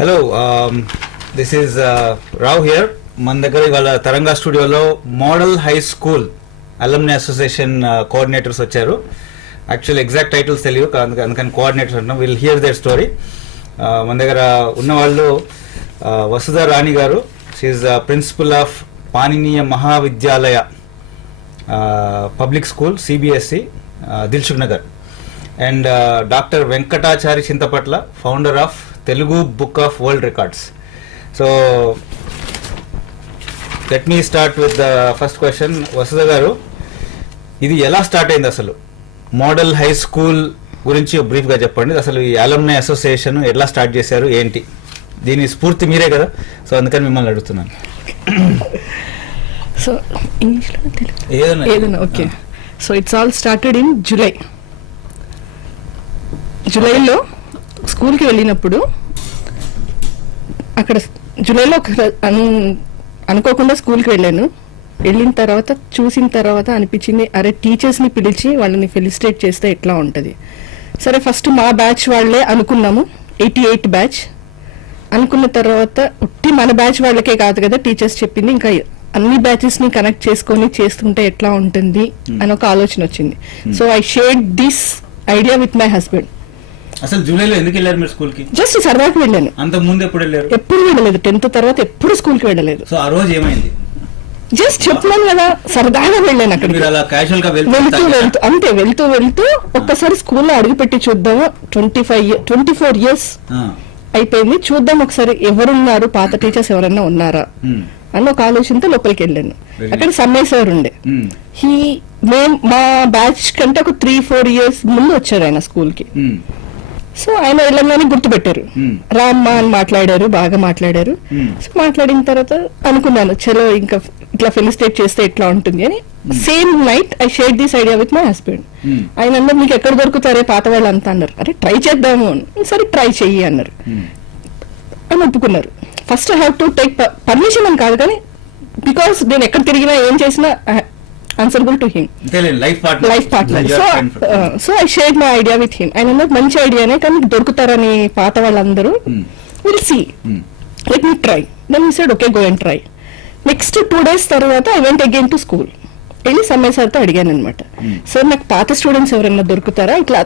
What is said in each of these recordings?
Hello, this is Rao here. మన దగ్గర ఇవాళ తరంగా స్టూడియోలో model high school alumni association coordinators వచ్చారు. యాక్చువల్ ఎగ్జాక్ట్ టైటిల్స్ తెలియదు, అందుకని కోఆర్డినేటర్స్ అంటాం. Will hear their story. మన దగ్గర ఉన్నవాళ్ళు Vasudha Rani garu, she principal of Panineeya Mahavidyalaya public school CBSE Dilsukh Nagar. And doctor Venkatachari Chintapatla, founder of Telugu book of world records. So let me start with the first question. Vasudha garu, ఇది ఎలా start అయింది అసలు? మోడల్ హై స్కూల్ గురించి బ్రీఫ్గా చెప్పండి. అసలు ఈ అలమ్ని అసోసియేషన్ ఎలా స్టార్ట్ చేశారు, ఏంటి? దీని స్ఫూర్తి మీరే కదా, సో అందుకని మిమ్మల్ని అడుగుతున్నాను. సో ఇంగ్లీష్లో ఏదైనా okay. So it's all started in జూలైలో స్కూల్కి వెళ్ళినప్పుడు, అక్కడ జూలైలో అనుకోకుండా స్కూల్కి వెళ్ళాను. వెళ్ళిన తర్వాత చూసిన తర్వాత అనిపించింది, అరే టీచర్స్ని పిలిచి వాళ్ళని ఫెలిసిటేట్ చేస్తే ఎట్లా ఉంటుంది. సరే ఫస్ట్ మా బ్యాచ్ వాళ్ళే అనుకున్నాము, 88 బ్యాచ్ అనుకున్న తర్వాత ఉట్టి మన బ్యాచ్ వాళ్ళకే కాదు కదా టీచర్స్ చెప్పింది, ఇంకా అన్ని బ్యాచెస్ని కనెక్ట్ చేసుకొని చేస్తుంటే ఎట్లా ఉంటుంది అని ఒక ఆలోచన వచ్చింది. So I shared this idea with my husband. అసలు జూలైలో ఎందుకు వెళ్ళారు మీరు స్కూల్కి? జస్ట్ సరదాకి వెళ్ళాను. అంతకు ముందు ఎప్పుడు వెళ్ళారు? ఎప్పుడు వెళ్ళలేదు. 10th తర్వాత ఎప్పుడు స్కూల్కి వెళ్ళలేదు. సో ఆ రోజు ఏమైంది? జస్ట్ చెప్తున్నాను కదా, సరదాగా వెళ్ళాను. అక్కడ వెళ్తూ ఒక్కసారి స్కూల్లో అడుగుపెట్టి చూద్దాము. 24 ఇయర్స్ అయిపోయింది, చూద్దాం ఒకసారి ఎవరున్నారు, పాత టీచర్స్ ఎవరైనా ఉన్నారా అన్న ఒక ఆలోచనతో లోపలికి వెళ్ళాను. అక్కడ సమ్మయ్య సార్ ఉండే. మా బ్యాచ్ కంటే ఒక 3-4 ఇయర్స్ ముందు వచ్చారు ఆయన స్కూల్కి. సో ఆయన వెళ్ళగానే గుర్తుపెట్టారు, రామ్మా అని మాట్లాడారు, బాగా మాట్లాడారు. సో మాట్లాడిన తర్వాత అనుకున్నాను, చలో ఇంకా ఇట్లా ఫెలిసిటేట్ చేస్తే ఎట్లా ఉంటుంది అని. Same night I share this idea with my husband. ఆయన అన్నారు, మీకు ఎక్కడ దొరుకుతారే పాత వాళ్ళు అంతా అన్నారు. అరే ట్రై చేద్దాము అని. సరే ట్రై చెయ్యి అన్నారు. అని ఒప్పుకున్నారు. First I have to take permission అని కాదు, కానీ బికాస్ నేను ఎక్కడ తిరిగినా ఏం చేసినా answerable to him, life partner. So I shared my idea with him. ఆయన అన్నారు, మంచి ఐడియానే, కానీ దొరుకుతారని పాత వాళ్ళందరూ, will see, let me try. Then he said okay, go and try. Next 2 days తర్వాత I went again to school. వెళ్ళి సమ్మయ్య సార్తో అడిగాను అనమాట, సార్ నాకు పాత స్టూడెంట్స్ ఎవరైనా దొరుకుతారా, ఇట్లా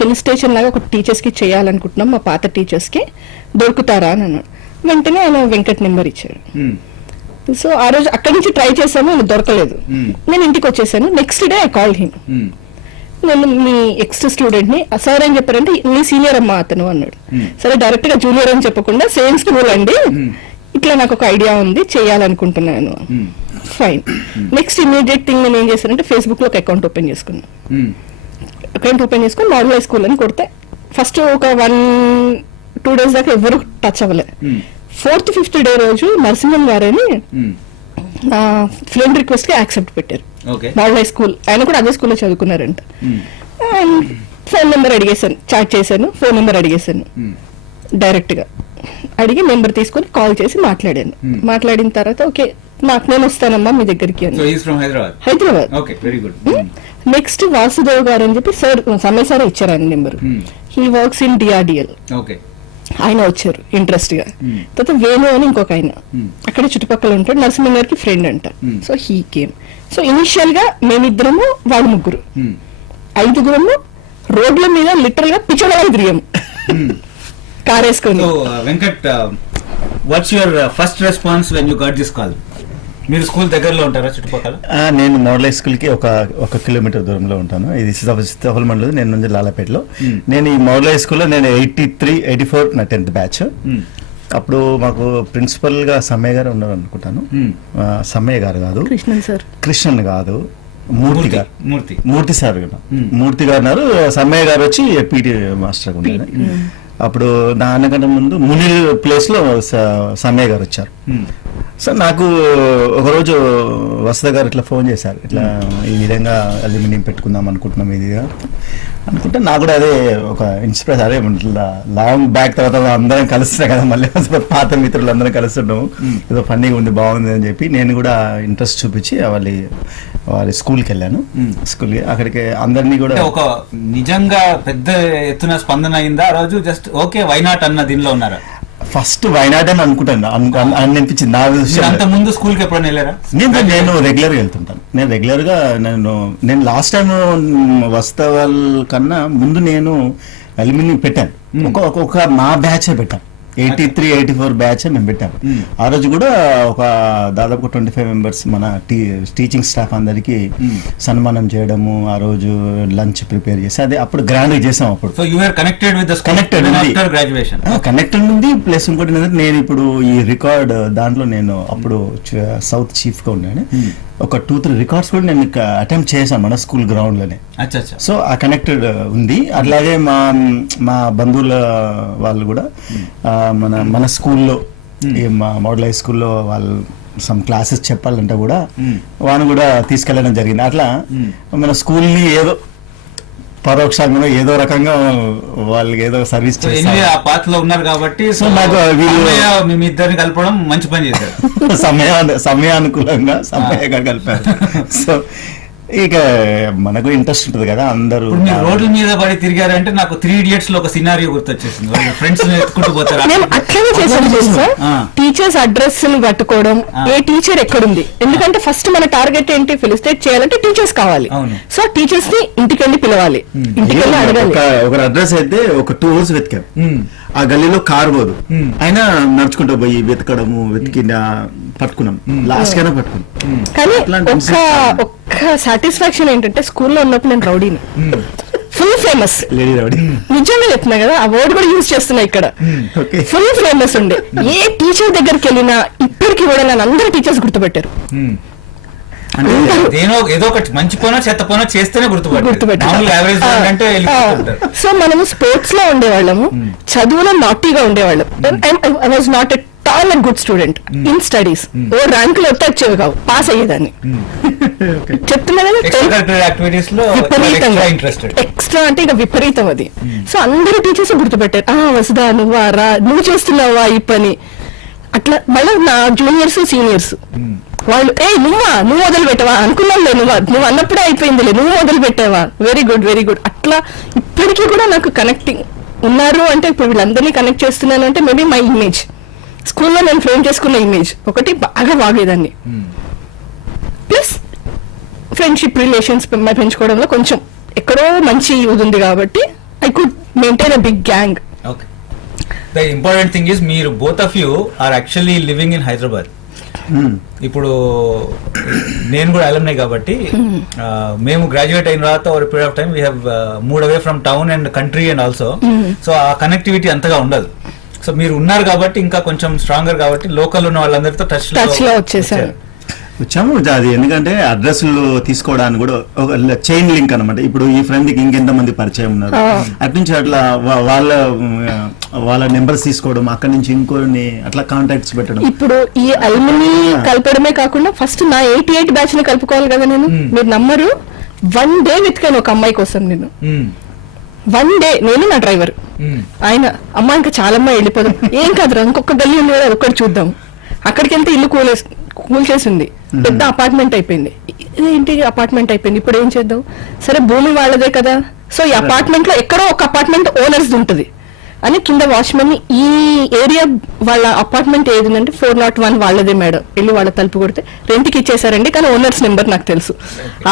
ఫెలిసిటేషన్ లాగా ఒక టీచర్స్కి చేయాలనుకుంటున్నాం, మా పాత టీచర్స్కి దొరుకుతారా అని అన్నాడు. వెంటనే ఆయన వెంకట్ నెంబర్ ఇచ్చారు. సో ఆ రోజు అక్కడి నుంచి ట్రై చేశాను, నాకు దొరకలేదు. నేను ఇంటికి వచ్చేసాను. Next day I call him. నేను మీ ఎక్స్ స్టూడెంట్ ని, సార్ అని చెప్పారంటే నీ సీనియర్ అమ్మా అతను అన్నాడు. సరే డైరెక్ట్ గా జూనియర్ అని చెప్పకుండా సేమ్ స్కూల్ అండి, ఇట్లా నాకు ఒక ఐడియా ఉంది, చేయాలనుకుంటున్నాను. ఫైన్. నెక్స్ట్ ఇమీడియట్ థింగ్ నేను ఏం చేశానంటే ఫేస్బుక్ లో ఒక అకౌంట్ ఓపెన్ చేసుకున్నాను. అకౌంట్ ఓపెన్ చేసుకుని మోడల్ హై స్కూల్ అని కొడితే ఫస్ట్ ఒక 1-2 days దాకా ఎవరు టచ్ అవ్వలే. 4th 5th డే రోజు నరసింహన్ గారని నా ఫ్రెండ్ రిక్వెస్ట్ కి యాక్సెప్ట్ పెట్టారు. మోడల్ హై స్కూల్, ఆయన కూడా అదే స్కూల్లో చదువుకున్నారంట. ఫోన్ నెంబర్ అడిగేశాను, చాట్ చేశాను, ఫోన్ నెంబర్ అడిగేశాను. డైరెక్ట్ గా అడిగి నెంబర్ తీసుకుని కాల్ చేసి మాట్లాడాను. మాట్లాడిన తర్వాత ఓకే నేను వస్తానమ్మా మీ దగ్గరికి అని. హైదరాబాద్. నెక్స్ట్ వాసుదేవ్ గారు అని చెప్పి సార్, సమ్మయ్య సార్ ఇచ్చారు ఆయన number. He works in DRDL. ఆయన వచ్చారు ఇంట్రెస్ట్ గా. తర్వాత వేణు అని ఇంకొక ఆయన అక్కడ చుట్టుపక్కల ఉంటాడు, నరసింహ గారికి ఫ్రెండ్ అంట. So he came. So initial గా మేమిద్దరము, వాళ్ళు 3, 5 రోడ్ల మీద లిటరల్ గా పిచ్చడగా తిరిగాము కార్ వేసుకొని. Venkat, what's your first response when you got this call? మీరు స్కూల్ దగ్గరలో ఉంటారా చుట్టుపక్కల? నేను మోడల్ హై స్కూల్కి ఒక కిలోమీటర్ దూరంలో ఉంటాను. ఇది సీతాఫల్ మండలం, నేను నుంచి లాలాపేటలో. నేను ఈ మోడల్ హై స్కూల్లో నేను 83-84 నా 10th బ్యాచ్. అప్పుడు మాకు ప్రిన్సిపల్ గా సమ్మయ్య గారు ఉన్నారు అనుకుంటాను. సమ్మయ్య గారు కాదు, కృష్ణన్ కాదు, మూర్తి సార్ మూర్తి గారు ఉన్నారు. సమ్మయ్య గారు వచ్చి PT మాస్టర్ ఉండేది. అప్పుడు దానికంటే ముందు మునిల్ ప్లేస్ లో సమ్మయ్య గారు వచ్చారు. సో నాకు ఒకరోజు వసుధ గారు ఇట్లా ఫోన్ చేశారు, ఇట్లా ఈ విధంగా అల్యూమినియం పెట్టుకుందాం అనుకుంటున్నాం ఇది అనుకుంటే, నాకు కూడా అదే ఒక ఇన్స్పిరేషన్. అదే లాంగ్ బ్యాక్ తర్వాత అందరం కలుస్తున్నాం కదా, మళ్ళీ పాత మిత్రులు అందరం కలుస్తున్నాము, ఏదో ఫన్నీగా ఉంది, బాగుంది అని చెప్పి నేను కూడా ఇంట్రెస్ట్ చూపించి వాళ్ళ స్కూల్కి వెళ్ళాను. స్కూల్కి అక్కడికి అందరినీ కూడా ఒక నిజంగా పెద్ద ఎత్తున స్పందన అయిందా ఆ రోజు? జస్ట్ ఓకే వై నాట్ అన్న దీనిలో ఉన్నారా? ఫస్ట్ వైనాడ్ అని అనుకుంటాను అని అనిపించింది నా మీరు విషయం. అంత ముందు స్కూల్ కి ఎప్పుడైనా వెళ్ళారా? నేను రెగ్యులర్ గా వెళ్తుంటాను. నేను లాస్ట్ టైం వస్తవాల్ కన్నా ముందు నేను అల్యూమినియం పెట్టాను. ఒక మా బ్యాచ్ పెట్టాను, 83, 84 బ్యాచ్ మేము పెట్టాము. ఆ రోజు కూడా ఒక దాదాపు 25 మెంబర్స్ మన టీచింగ్ స్టాఫ్ అందరికి సన్మానం చేయడము, ఆ రోజు లంచ్ ప్రిపేర్ చేసి అదే అప్పుడు గ్రాండ్ చేసాం. అప్పుడు so you are connected with the connected after graduation. Connected ఉంది. ప్లస్ ఇంకోటి ఏంటంటే నేను ఇప్పుడు ఈ రికార్డ్ దాంట్లో నేను అప్పుడు సౌత్ చీఫ్ గా ఉన్నాను. ఒక 2-3 రికార్డ్స్ కూడా నేను అటెంప్ట్ చేశాను మన స్కూల్ గ్రౌండ్ లోనే. అచ్చా అచ్చా. సో ఆ కనెక్టెడ్ ఉంది. అట్లాగే మా బంధువుల వాళ్ళు కూడా మన స్కూల్లో మా మోడల్ హై స్కూల్లో వాళ్ళు సమ్ క్లాసెస్ చెప్పాలంటే కూడా వాళ్ళని కూడా తీసుకెళ్ళడం జరిగింది. అట్లా మన స్కూల్ని ఏదో పరోక్షంగా ఏదో రకంగా వాళ్ళకి ఏదో సర్వీస్ చేస్తారు. ఆ పాత్రలో ఉన్నారు కాబట్టి సో నాకు మీ ఇద్దరిని కలపడం మంచి పని చేశారు. సమయానుకూలంగా సమయంగా కలిపారు. సో ఇక మనకు ఇంట్రెస్ట్ ఉంటుంది కదా అందరూ. మీరు రోడ్ల మీద పడి తిరిగారంటే నాకు 3 Idiots లో ఒక సినారియో గుర్తొచ్చేసింది. ఫ్రెండ్స్ ఎత్తుకుంటూ పోతారు. మేము అట్లనే చేసాం తెలుసా, టీచర్స్ అడ్రస్ ని పట్టుకోవడం, ఏ టీచర్ ఎక్కడుంది. ఎందుకంటే ఫస్ట్ మన టార్గెట్ ఏంటి, ఫెలిసిటేట్ చేయాలంటే టీచర్స్ కావాలి. సో టీచర్స్ ని ఇంటికి వెళ్ళి పిలవాలి, ఇంటికి వెళ్ళి అడగాలి. ఒక అడ్రస్ అయితే ఒక 2 hours వెతికాం. ఆ గల్లీలో కారు పోదు, అయినా నడుచుకుంటూ పోయి వెతికి పట్టుకున్నాం. లాస్ట్ కైనా పట్టుకున్నాం. కానీ ఒక్క సాటిస్ఫాక్షన్ ఏంటంటే స్కూల్లో ఉన్నప్పుడు నేను రౌడీని, ఫుల్ ఫేమస్ లేడీ రౌడీ. నిజంగా చెప్తున్నా కదా, ఆ వర్డ్ కూడా యూజ్ చేస్తున్నా ఇక్కడ. ఫుల్ ఫేమస్ ఉండే. ఏ టీచర్ దగ్గరికి వెళ్ళినా ఇప్పటికి కూడా నన్ను అందరు టీచర్స్ గుర్తుపెట్టారు. ఏదో ఒకటి మంచి పోనో చెత్త పోనో చేస్తేనే గుర్తుపెట్టారు. సో మనము స్పోర్ట్స్ లో ఉండేవాళ్ళము, చదువులో నాటీగా ఉండేవాళ్ళం. I was not at all a good student in studies. ఓ ర్యాంకులు వస్తే వచ్చేవి కావు, పాస్ అయ్యేదాన్ని. చెప్తున్నా కదా, ఎక్స్ట్రా అంటే ఇక విపరీతం అది. సో అందరూ టీచర్స్ గుర్తుపెట్టారు. వసుదా నువ్వా రా, నువ్వు చేస్తున్నావా ఈ పని. అట్లా మళ్ళీ నా జూనియర్స్ సీనియర్స్ వాళ్ళు నువ్వు మొదలు పెట్టావా అనుకున్నాంలే, నువ్వు అన్నప్పుడే అయిపోయిందిలే, నువ్వు మొదలు పెట్టావా, వెరీ గుడ్ వెరీ గుడ్. అట్లా ఇప్పటికీ కూడా నాకు కనెక్టింగ్ ఉన్నారు. అంటే ఇప్పుడు వీళ్ళందరినీ కనెక్ట్ చేస్తున్నాను అంటే మేబీ మై ఇమేజ్, స్కూల్లో నేను ఫ్రేమ్ చేసుకున్న ఇమేజ్ ఒకటి బాగా బాగేదాన్ని. ప్లస్ ఫ్రెండ్షిప్ రిలేషన్స్ పెంచుకోవడంలో కొంచెం ఎక్కడో మంచి యూజ్ ఉంది కాబట్టి I could maintain a big gang. The important thing is మీరు both of you are actually living in Hyderabad. ఇప్పుడు నేను కూడా అలమ్నే కాబట్టి మేము గ్రాడ్యుయేట్ అయిన తర్వాత over period of time we have move away from town and country and also. So ఆ connectivity అంతగా ఉండదు. సో మీరు ఉన్నారు కాబట్టి ఇంకా కొంచెం స్ట్రాంగర్ కాబట్టి లోకల్ ఉన్న వాళ్ళందరితో టచ్ లో వచ్చేసారు. వచ్చాము. అది ఎందుకంటే అడ్రస్లు తీసుకోవడానికి కూడా ఒక చైన్ లింక్ అనమాట. ఇప్పుడు ఈ ఫ్రెండ్ కి ఇంకెంత మంది పరిచయం ఉన్నారు, అట్నుంచి అట్లా వాళ్ళ నెంబర్స్ తీసుకోవడం, అక్కడి నుంచి ఇంకోని అట్లా కాంటాక్ట్స్ పెట్టడం. ఇప్పుడు ఈ అల్యూమిని కలపడమే కాకుండా ఫస్ట్ నా 88 బ్యాచ్ ని కలుపుకోవాలి కదా నేను. మీరు నమ్మరు, 1 day వెతికాను ఒక అమ్మాయి కోసం నేను. 1 day నేను నా డ్రైవర్ ఆయన, అమ్మ ఇంకా చాలా అమ్మాయి వెళ్ళిపోదాం, ఏం కాదురా ఇంకొక గల్లీ ఉంది కదా ఒక్కటి చూద్దాం. అక్కడికి వెళ్తే ఇల్లు కూల్ చేసింది, పెద్ద అపార్ట్మెంట్ అయిపోయింది. ఏంటి అపార్ట్మెంట్ అయిపోయింది, ఇప్పుడు ఏం చేద్దాం, సరే భూమి వాళ్ళదే కదా. సో ఈ అపార్ట్మెంట్ లో ఎక్కడో ఒక అపార్ట్మెంట్ ఓనర్స్ ఉంటుంది అని కింద వాచ్మెన్ ని, ఈ ఏరియా వాళ్ళ అపార్ట్మెంట్ ఏది అంటే 401 వాళ్ళదే మేడం, వెళ్ళి వాళ్ళ తలుపు కొడితే రెంట్కి ఇచ్చేసారండి, కానీ ఓనర్స్ నెంబర్ నాకు తెలుసు.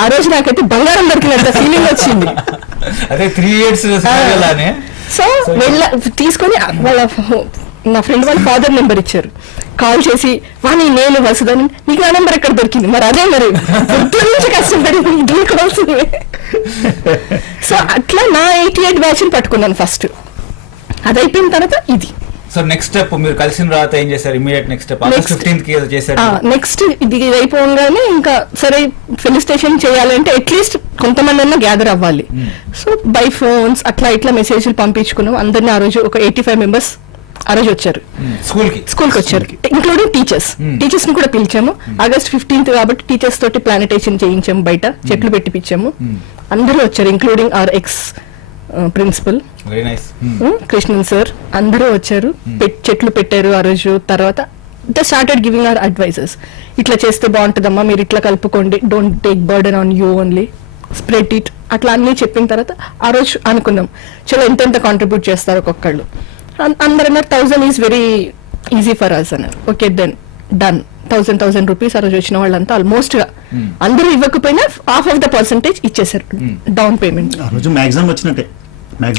ఆ రోజు నాకైతే బంగారం దొరికినంత ఫీలింగ్ వచ్చింది. సో తీసుకొని వాళ్ళ నా ఫ్రెండ్ వాళ్ళ ఫాదర్ నెంబర్ ఇచ్చారు. కాల్ చేసి వాణి నేను వసుదని, నీకు ఆ నెంబర్ ఎక్కడ దొరికింది, మరి అదే మరి నుంచి కష్టపడి దొరకవలసింది. సో అట్లా నా 88 బ్యాచ్ పట్టుకున్నాను ఫస్ట్. అది అయిపోయిన తర్వాత ఇది. సో నెక్స్ట్ స్టెప్ మీరు కలిసిన తర్వాత ఏం చేశారు? Immediate next step August 15th కి చేశారు. నెక్స్ట్ ఇది అయిపోగానే ఇంకా సరే ఫెలిసిటేషన్ చేయాలంటే అట్లీస్ట్ కొంతమంది అన్నా గ్యాదర్ అవ్వాలి. సో బై ఫోన్స్ అట్లా ఇట్లా మెసేజ్లు పంపించుకున్నాం అందరినీ. ఆ రోజు ఒక 85 మెంబర్స్ ఆ రోజు వచ్చారు స్కూల్కి వచ్చారు, ఇంక్లూడింగ్ టీచర్స్ ని కూడా పిలిచాము. ఆగస్ట్ 15th కాబట్టి టీచర్స్ తోటి ప్లానిటేషన్ చేయించాము, బయట చెట్లు పెట్టిపించాము. అందరూ వచ్చారు, including our ex principal Krishnan sir, అందరూ వచ్చారు, చెట్లు పెట్టారు ఆ రోజు. తర్వాత the started giving our advices, ఇట్లా చేస్తే బాగుంటుందమ్మా, మీరు ఇట్లా కలుపుకోండి, don't take burden on you only, spread it, అట్లా అన్ని చెప్పిన తర్వాత ఆ రోజు అనుకున్నాం చలో ఎంతెంత కాంట్రిబ్యూట్ చేస్తారు ఒక్కొక్కళ్ళు. అందరు అన్నారు 1000 is very easy for us అన్నారు. Okay then done. 1000 రూపీస్ ఆ రోజు వచ్చిన వాళ్ళంతా ఆల్మోస్ట్ గా అందరూ ఇవ్వకపోయినా హాఫ్ ఆఫ్ ద పర్సెంటేజ్ ఇచ్చేసారు డౌన్ పేమెంట్. ఆ రోజు మాక్సిమం వచ్చినట్టే,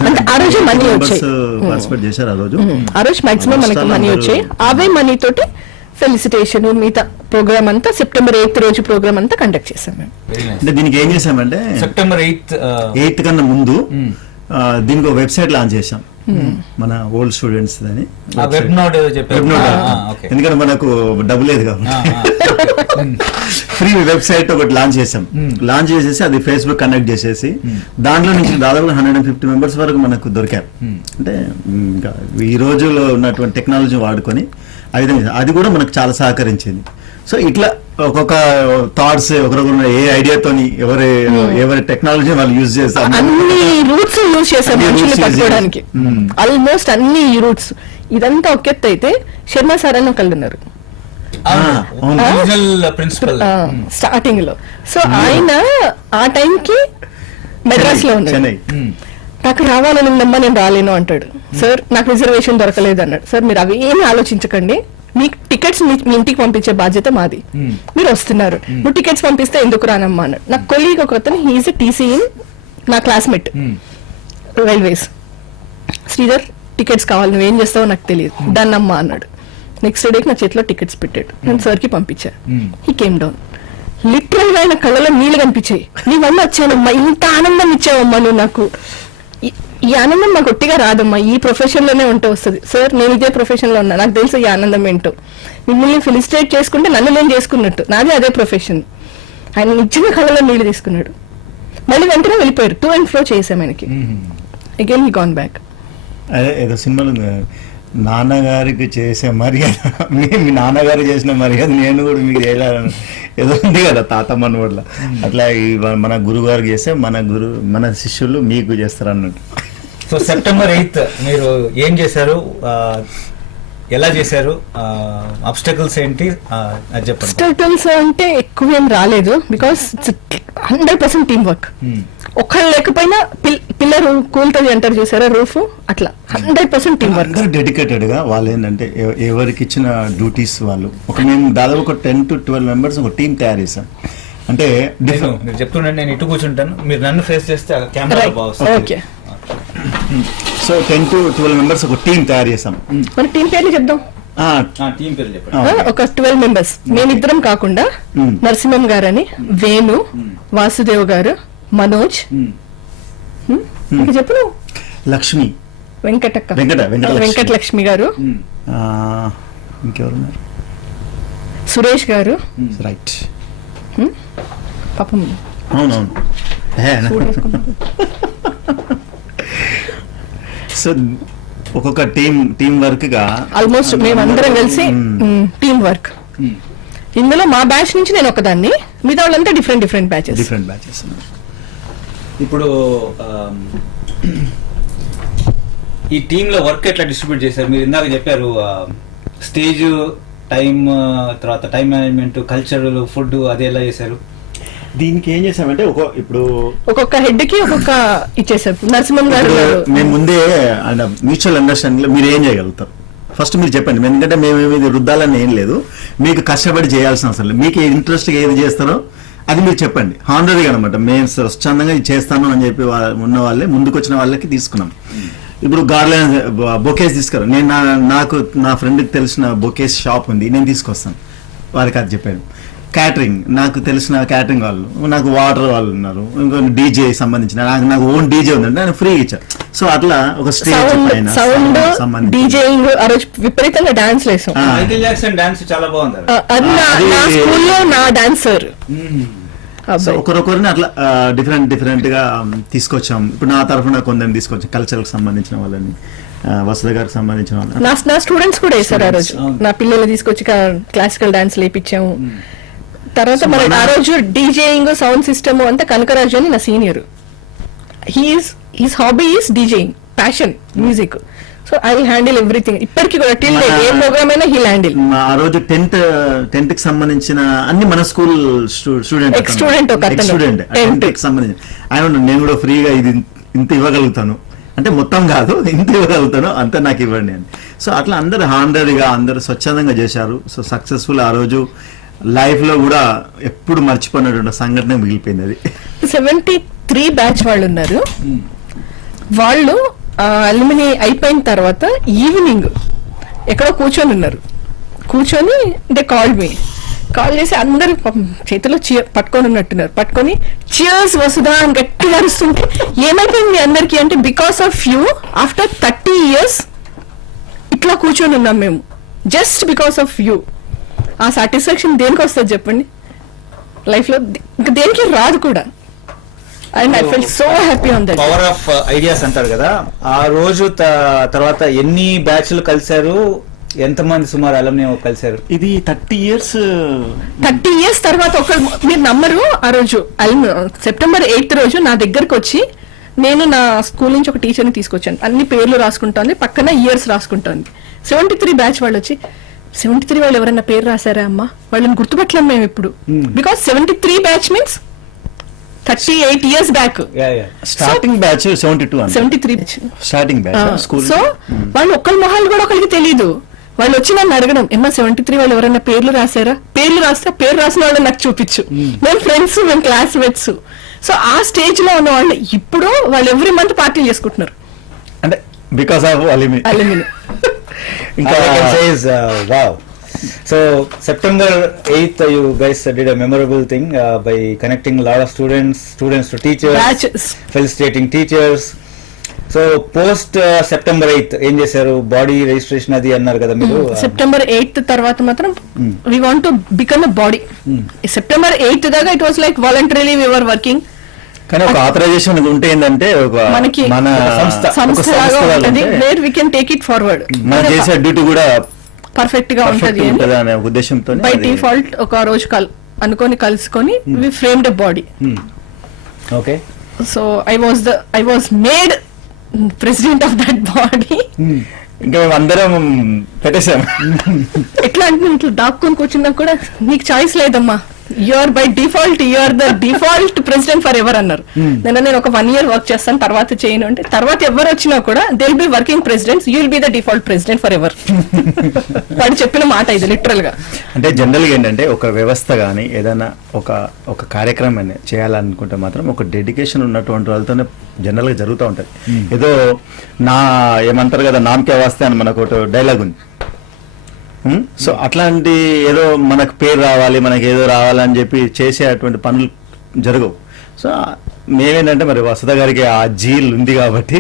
అంటే ఆ రోజు మనీ వచ్చాయి, పార్టిసిపేట్ చేశారు ఆ రోజు. ఆ రోజు మాక్సిమం మనకి మనీ వచ్చాయి. అవే మనీ తోటి ఫెలిసిటేషన్ మిగతా ప్రోగ్రామ్ అంతా September 8th రోజు ప్రోగ్రామ్ అంతా కండక్ట్ చేసాం మేము. అంటే దీనికి ఏం చేసామంటే September 8th కన్నా ముందు దీనికి ఒక వెబ్సైట్ లాంచ్ చేసాం, మన ఓల్డ్ స్టూడెంట్స్ అని. వెబ్ నోట్ ఎందుకంటే మనకు డబ్బు లేదు కాబట్టి ఫ్రీ వెబ్సైట్ ఒకటి లాంచ్ చేసాం. లాంచ్ చేసేసి అది ఫేస్బుక్ కనెక్ట్ చేసేసి దాంట్లో నుంచి దాదాపు 150 మెంబర్స్ వరకు మనకు దొరికారు. అంటే ఇంకా ఈ రోజుల్లో ఉన్నటువంటి టెక్నాలజీ వాడుకొని ఆ విధంగా అది కూడా మనకు చాలా సహకరించింది. సో ఇట్లా ఒక్కొక్క థాట్స్ ఒకరొకరు ఏ ఐడియాతోని ఎవరి టెక్నాలజీ వాళ్ళు యూజ్ చేస్తారు. అన్ని రూట్స్ యూజ్ చేసాం మనుషుల్ని పట్టుకోవడానికి, ఆల్మోస్ట్ అన్ని రూట్స్. ఇదంతా ఒక ఎత్తు అయితే శర్మ సార్ అని ఒకళ్ళు ఉన్నారు ప్రిన్సిపల్ స్టార్టింగ్ లో. సో ఆయన ఆ టైంకి మెడ్రాస్ లో ఉన్నాడు. నాకు రావాలని ఉందమ్మా నేను రాలేను అంటాడు. సార్ నాకు రిజర్వేషన్ దొరకలేదు అన్నాడు. సార్ మీరు అవి ఏమి ఆలోచించకండి, మీకు టికెట్స్ మీ ఇంటికి పంపించే బాధ్యత మాది, మీరు వస్తున్నారు, నువ్వు టికెట్స్ పంపిస్తే ఎందుకు రానమ్మా అన్నాడు. నా కొలీగ్ ఒక అతను, హీఈస్ టీసీ ఇన్, నా క్లాస్మేట్ రైల్వేస్. శ్రీధర్ టికెట్స్ కావాలి, నువ్వేం చేస్తావో నాకు తెలియదు, డన్ అమ్మా అన్నాడు. నెక్స్ట్ డేకి నా చేతిలో టికెట్స్ పెట్టాడు, నేను సార్కి పంపించా. He came down. లిటరల్ గా ఆయన కళ్ళలో నీళ్ళు కనిపించాయి. నీ వల్ల వచ్చానమ్మా, ఇంత ఆనందం ఇచ్చావమ్మా నువ్వు నాకు. ఈ ఆనందం నాకు ఒట్టిగా రాదమ్మా, ఈ ప్రొఫెషన్ లోనే ఉంటే వస్తుంది. సార్ నేను ఇదే ప్రొఫెషన్ లో ఉన్నా, నాకు తెలుసు ఈ ఆనందం ఏంటో. మిమ్మల్ని ఫెలిసిటేట్ చేసుకుంటే నన్ను నేను చేసుకున్నట్టు, నాది అదే ప్రొఫెషన్. ఆయన నిజంగా కళ్ళలో నీళ్ళు తీసుకున్నాడు. మళ్ళీ వెంటనే వెళ్ళిపోయారు. టు అండ్ ఫ్లో చేసాం ఆయనకి. Again he gone back. అదే ఏదో సినిమాలో నాన్నగారికి చేసే మర్యాద మీ నాన్నగారు చేసిన మర్యాద నేను కూడా మీకు చేయాలని ఏదో ఉంది కదా తాతమ్మని వల్ల. అట్లా మన గురువు గారికి చేస్తే మన శిష్యులు మీకు చేస్తారు అన్నట్టు. సో September 8th మీరు ఏం చేశారు, ఎలా చేశారు, అబ్స్టకల్స్ ఏంటి అది చెప్పండి. అబ్స్టకల్స్ అంటే ఎక్కువ ఏం రాలేదు, బికాస్ 100% టీమ్ వర్క్. ఒక్కళ్ళు లేకపోయినా పిల్లర్ కూలుతుంది అంటారు చూసారా, రూఫ్, అట్లా 100% టీమ్ వర్క్. డెడికేటెడ్ గా వాళ్ళు ఏంటంటే ఎవరికి ఇచ్చిన డ్యూటీస్ వాళ్ళు మేము దాదాపు ఒక 10 to 12 మెంబర్స్ ఒక టీం తయారు చేసాం. అంటే మీరు చెప్తుండండి, నేను ఇటు కూర్చుంటాను, మీరు నన్ను ఫేస్ చేస్తే కెమెరా బాగుంది. సో 10 to 12 మెంబర్స్ ఒక టీం తయారు చేసాం. మన టీం పేర్లు చెప్దాం. టీం పేరు చెప్పండి. ఒక 12 మెంబర్స్, మేమిద్దరం కాకుండా నరసింహం గారని, వేణు, వాసుదేవ్ గారు, మనోజ్, చెప్పు, లక్ష్మి, వెంకటలక్ష్మి గారు, ఇంకెవరున్నారు, సురేష్ గారు, రైట్, పాపం అవునవును. సో ఒక్కొక్క టీం వర్క్ గా ఆల్మోస్ట్ మేమందరం కలిసి టీం వర్క్. ఇందులో మా బ్యాచ్ నుంచి నేను ఒకదాన్ని, మిగతా వాళ్ళంతా డిఫరెంట్ బ్యాచెస్. ఇప్పుడు ఈ టీమ్ లో వర్క్ ఎట్లా డిస్ట్రిబ్యూట్ చేశారు? మీరు ఇందాక చెప్పారు స్టేజ్, టైం, తర్వాత టైం మేనేజ్మెంట్, కల్చరల్, ఫుడ్, అది ఎలా చేశారు? దీనికి ఏం చేసామంటే ఇప్పుడు ఒక్కొక్క హెడ్ కి ఒక్కొక్క ఇచ్చేసారు. నరసింహం గారు మేము ముందే మ్యూచువల్ అండర్స్టాండింగ్ లో మీరు ఏం చేయగలుగుతారు ఫస్ట్ మీరు చెప్పండి. ఎందుకంటే మేము ఇది రుద్దాలని ఏం లేదు, మీకు కష్టపడి చేయాల్సిన అవసరం లేదు. మీకు ఇంట్రెస్ట్ ఏది చేస్తారో అది మీరు చెప్పండి. హానరీగా అనమాట, మేము స్వచ్ఛందంగా చేస్తాను అని చెప్పి ఉన్న వాళ్ళే ముందుకు వచ్చిన వాళ్ళకి తీసుకున్నాం. ఇప్పుడు గార్లెన్ బొకేస్ తీసుకురా, నేను నాకు నా ఫ్రెండ్కి తెలిసిన బొకేస్ షాప్ ఉంది, నేను తీసుకొస్తాను, వారికి అది చెప్పాను. క్యాటరింగ్, నాకు తెలిసిన క్యాటరింగ్ వాళ్ళు, నాకు వాటర్ వాళ్ళు ఉన్నారు, ఇంకో డీజే సంబంధించిన నాకు ఓన్ డీజే ఉందంటే నేను ఫ్రీ ఇచ్చాను. సో అట్లా ఒక స్టేజ్ పైన డీజేయింగ్, ఆ రోజు విపరీతంగా డాన్స్ వేసాం. మైకేల్ జాక్సన్ డాన్స్ చాలా బాగుంది, నా స్కూల్లో నా డాన్సర్. సో ఒకరొకరిని అట్లా డిఫరెంట్ గా తీసుకొచ్చాం. ఇప్పుడు నా తరఫున కొందరిని తీసుకొచ్చాం, కల్చర్ సంబంధించిన వాళ్ళని, వసుధ గారికి సంబంధించిన వాళ్ళని. నా స్టూడెంట్స్ కూడా వేసారు ఆ రోజు. నా పిల్లలు తీసుకొచ్చి క్లాసికల్ డాన్స్ లేపించాము. తర్వాత మన ఆ రోజు డీజేయింగ్, సౌండ్ సిస్టమ్ అంతా కనకరాజు అని నా senior. His hobby is DJing, passion music. So I will handle everything. ఇప్పటికి కూడా టిల్ డేట్ ఏ ప్రోగ్రామ్ అయినా హీ హ్యాండిల్. ఆ రోజు 10th కి సంబంధించిన అన్ని మన స్కూల్ స్టూడెంట్ సంబంధించిన ఆయన నేను కూడా ఫ్రీగా ఇది ఇంత ఇవ్వగలుగుతాను, అంటే మొత్తం కాదు, ఇంత ఇవ్వగలుగుతాను అంత నాకు ఇవ్వండి అని. సో అట్లా అందరు హాండర్గా అందరూ స్వచ్ఛందంగా చేశారు. సో సక్సెస్ఫుల్ ఆ రోజు లైఫ్ లో కూడా ఎప్పుడు మర్చిపోయినటువంటి సంఘటన మిగిలిపోయింది అది. 73 బ్యాచ్ వాళ్ళు ఉన్నారు. వాళ్ళు అల్యూమిని అయిపోయిన తర్వాత ఈవినింగ్ ఎక్కడో కూర్చొని ఉన్నారు. కూర్చొని దే కాల్ చేసి అందరు చేతిలో పట్టుకొని ఉన్నట్టున్నారు. పట్టుకొని చియర్స్ వసుదా అని గట్టిగా అరుస్తుంటే ఏమైపోయింది అందరికి అంటే because of you after 30 years ఇట్లా కూర్చొని ఉన్నాం మేము, జస్ట్ బికాస్ ఆఫ్ యూ. ఆ సాటిస్ఫాక్షన్ దేనికి వస్తుంది చెప్పండి, లైఫ్ లో ఇంకా దేనికి రాదు కూడా. And I fell so happy on that. Power of ideas అంటారు కదా, ఆ రోజు తర్వాత ఎన్ని బ్యాచ్లు కలిశారు, ఎంతమంది సుమారు అలమ్ని కలిశారు? ఇది 30 years తర్వాత మీరు నమ్మరు, ఆ రోజు September 8th రోజు నా దగ్గరకు వచ్చి నేను నా స్కూల్ నుంచి ఒక టీచర్ని తీసుకొచ్చాను. అన్ని పేర్లు రాసుకుంటాను, పక్కన ఇయర్స్ రాసుకుంటాను. 73 బ్యాచ్ వాళ్ళు వచ్చి 73 వాళ్ళు ఎవరైనా పేరు రాశారా అమ్మా, వాళ్ళని గుర్తుపట్టలేం మేము ఇప్పుడు. Because 73 batch means 38 years back. Starting batch 73 batch starting batch school. So వాళ్ళు ఒకళ్ళ మొహాలు కూడా ఒకరికి తెలియదు. వాళ్ళు వచ్చి నన్ను అడగడం, ఏమన్నా 73 వాళ్ళు ఎవరైనా పేర్లు రాశారా, పేర్లు రాస్తే పేరు రాసిన వాళ్ళు నాకు చూపించు, మేము ఫ్రెండ్స్, మేము క్లాస్మేట్స్. సో ఆ స్టేజ్ లో ఉన్న వాళ్ళు ఇప్పుడు వాళ్ళు ఎవ్రీ మంత్ పార్టీలు చేసుకుంటున్నారు అంటే బికాస్ ఆఫ్ అల్యూమిని. ఇంకా wow. So September 8th you guys did a memorable thing by connecting a lot of students to teachers, Batches. felicitating teachers. So post September 8th ఏం చేశారు? బాడీ రిజిస్ట్రేషన్ అది అన్నారు కదా మీరు. September 8th తర్వాత మాత్రం we want to become a body. September 8th దాకా it was like voluntarily we were working. కానీ ఒక ఆథరైజేషన్ ఉంటే ఏంటంటే మనకి మన సంస్థ లాగా ఉంటుంది, where we can take it forward. మనం చేసే డ్యూటీ కూడా పర్ఫెక్ట్ గా ఉంటది అనే ఉద్దేశంతో బై డిఫాల్ట్ ఒక రోజు అనుకొని కలుసుకొని we framed a body. Okay. So I was made president of that body. ఇంకా మేము అందరం పెట్టేసాం. ఎట్లా అంటే ఇట్లా దాక్కుని కూర్చున్నా కూడా నీకు చాయిస్ లేదమ్మా, you're by default you're the default president forever అన్నారు. నేను ఒక 1 year వర్క్ చేస్తాను, తర్వాత చేయను అంటే తర్వాత ఎవరు వచ్చినా కూడా they will be working presidents, you will be the default president forever. వాడు చెప్పిన మాట ఇది లిటరల్ గా. అంటే జనరల్ గా ఏంటంటే ఒక వ్యవస్థ గానీ ఏదైనా ఒక కార్యక్రమం చేయాలనుకుంటే మాత్రం ఒక డెడికేషన్ ఉన్నటువంటి వాళ్ళతోనే జనరల్ గా జరుగుతూ ఉంటది. ఏదో ఏమంటారు కదా, నామకే వాస్తే అని మనకు ఒక డైలాగ్ ఉంది. సో అట్లాంటి ఏదో మనకు పేరు రావాలి, మనకి ఏదో రావాలని చెప్పి చేసేటువంటి పనులు జరగవు. సో మేమేంటంటే మరి వసుధ గారికి ఆ జీల్ ఉంది కాబట్టి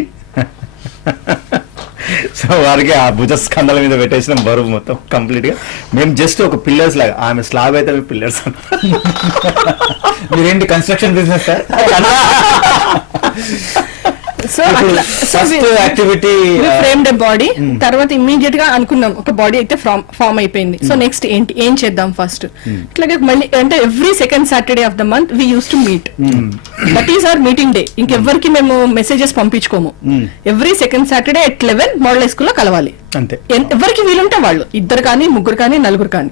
సో వారికి ఆ భుజస్కంధాల మీద పెట్టేసిన బరువు మొత్తం కంప్లీట్ గా మేము జస్ట్ ఒక పిల్లర్స్ లాగా, ఆమె స్లాబ్ అయితే పిల్లర్స్. మీరేంటి construction business sir? So activity framed body. తర్వాత ఇమ్మీడియట్ గా అనుకున్నాం ఒక బాడీ అయితే ఫామ్ అయిపోయింది. సో నెక్స్ట్ ఏం చేద్దాం ఫస్ట్. ఇట్లాగే మళ్ళీ అంటే every second Saturday of the month we use to meet. That is our meeting day. ఇంకెవ్వరికి మేము మెసేజెస్ పంపించుకోము. Every second Saturday at 11 model high school లో కలవాలి అంతే. ఎవరికి వీలుంటే వాళ్ళు, 2 కానీ 3 కానీ 4 కానీ.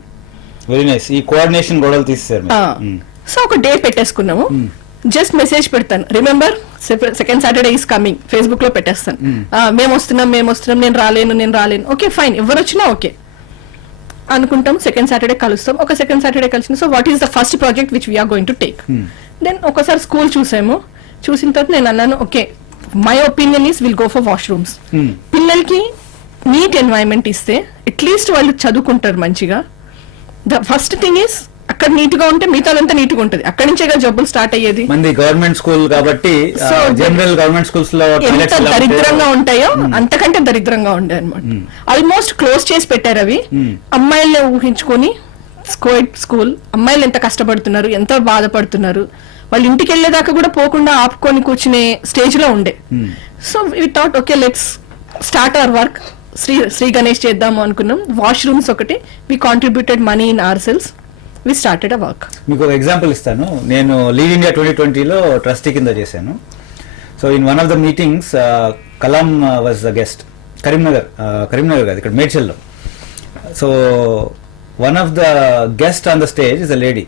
Very nice. ఈ కోఆర్డినేషన్ గొడవలు తీస్తారు. సో ఒక డే పెట్టేసుకున్నాము. జస్ట్ మెసేజ్ పెడతాను, remember second Saturday is coming, Facebook లో పెట్టేస్తాను. మేము వస్తున్నాం నేను రాలేను. ఓకే ఫైన్, ఎవరు వచ్చినా ఓకే అనుకుంటాం. సెకండ్ సాటర్డే కలుస్తాం. ఒక సెకండ్ సాటర్డే కలిసిన so what is the first project which we're going to take. Then ఒకసారి స్కూల్ చూసిన తర్వాత నేను అన్నాను, okay my opinion is we'll go for washrooms. పిల్లలకి నీట్ ఎన్వైరన్మెంట్ ఇస్తే అట్లీస్ట్ వాళ్ళు చదువుకుంటారు మంచిగా. ద ఫస్ట్ థింగ్ ఈస్ అక్కడ నీట్ గా ఉంటే మిగతాదంతా నీట్ గా ఉంటది. అక్కడి నుంచే జబ్బులు స్టార్ట్ అయ్యేది. మంది గవర్నమెంట్ స్కూల్ కాబట్టి జనరల్ గవర్నమెంట్ స్కూల్స్ లో ఎంత దరిద్రంగా ఉంటాయో అంతకంటే దరిద్రంగా ఉండే అనమాట. ఆల్మోస్ట్ క్లోజ్ చేసి పెట్టారు అవి. అమ్మాయిల్ని ఊహించుకొని స్కూల్ అమ్మాయిలు ఎంత కష్టపడుతున్నారు, ఎంత బాధపడుతున్నారు, వాళ్ళు ఇంటికి వెళ్ళేదాకా కూడా పోకుండా ఆపుకొని కూర్చునే స్టేజ్ లో ఉండే. So we thought okay let's start our work. Shri Ganesh చేద్దాము అనుకున్నాం. వాష్రూమ్స్ ఒకటి we contributed money in our selves. We started a work. మీకు ఒక ఎగ్జాంపుల్ ఇస్తాను. నేను లీడ్ ఇండియా 2020లో ట్రస్టీ కింద చేశాను. So in one of the meetings Kalam was the guest. Karimnagar కాదు, ఇక్కడ మేడ్చల్లో. So one of the guest on the stage is a lady.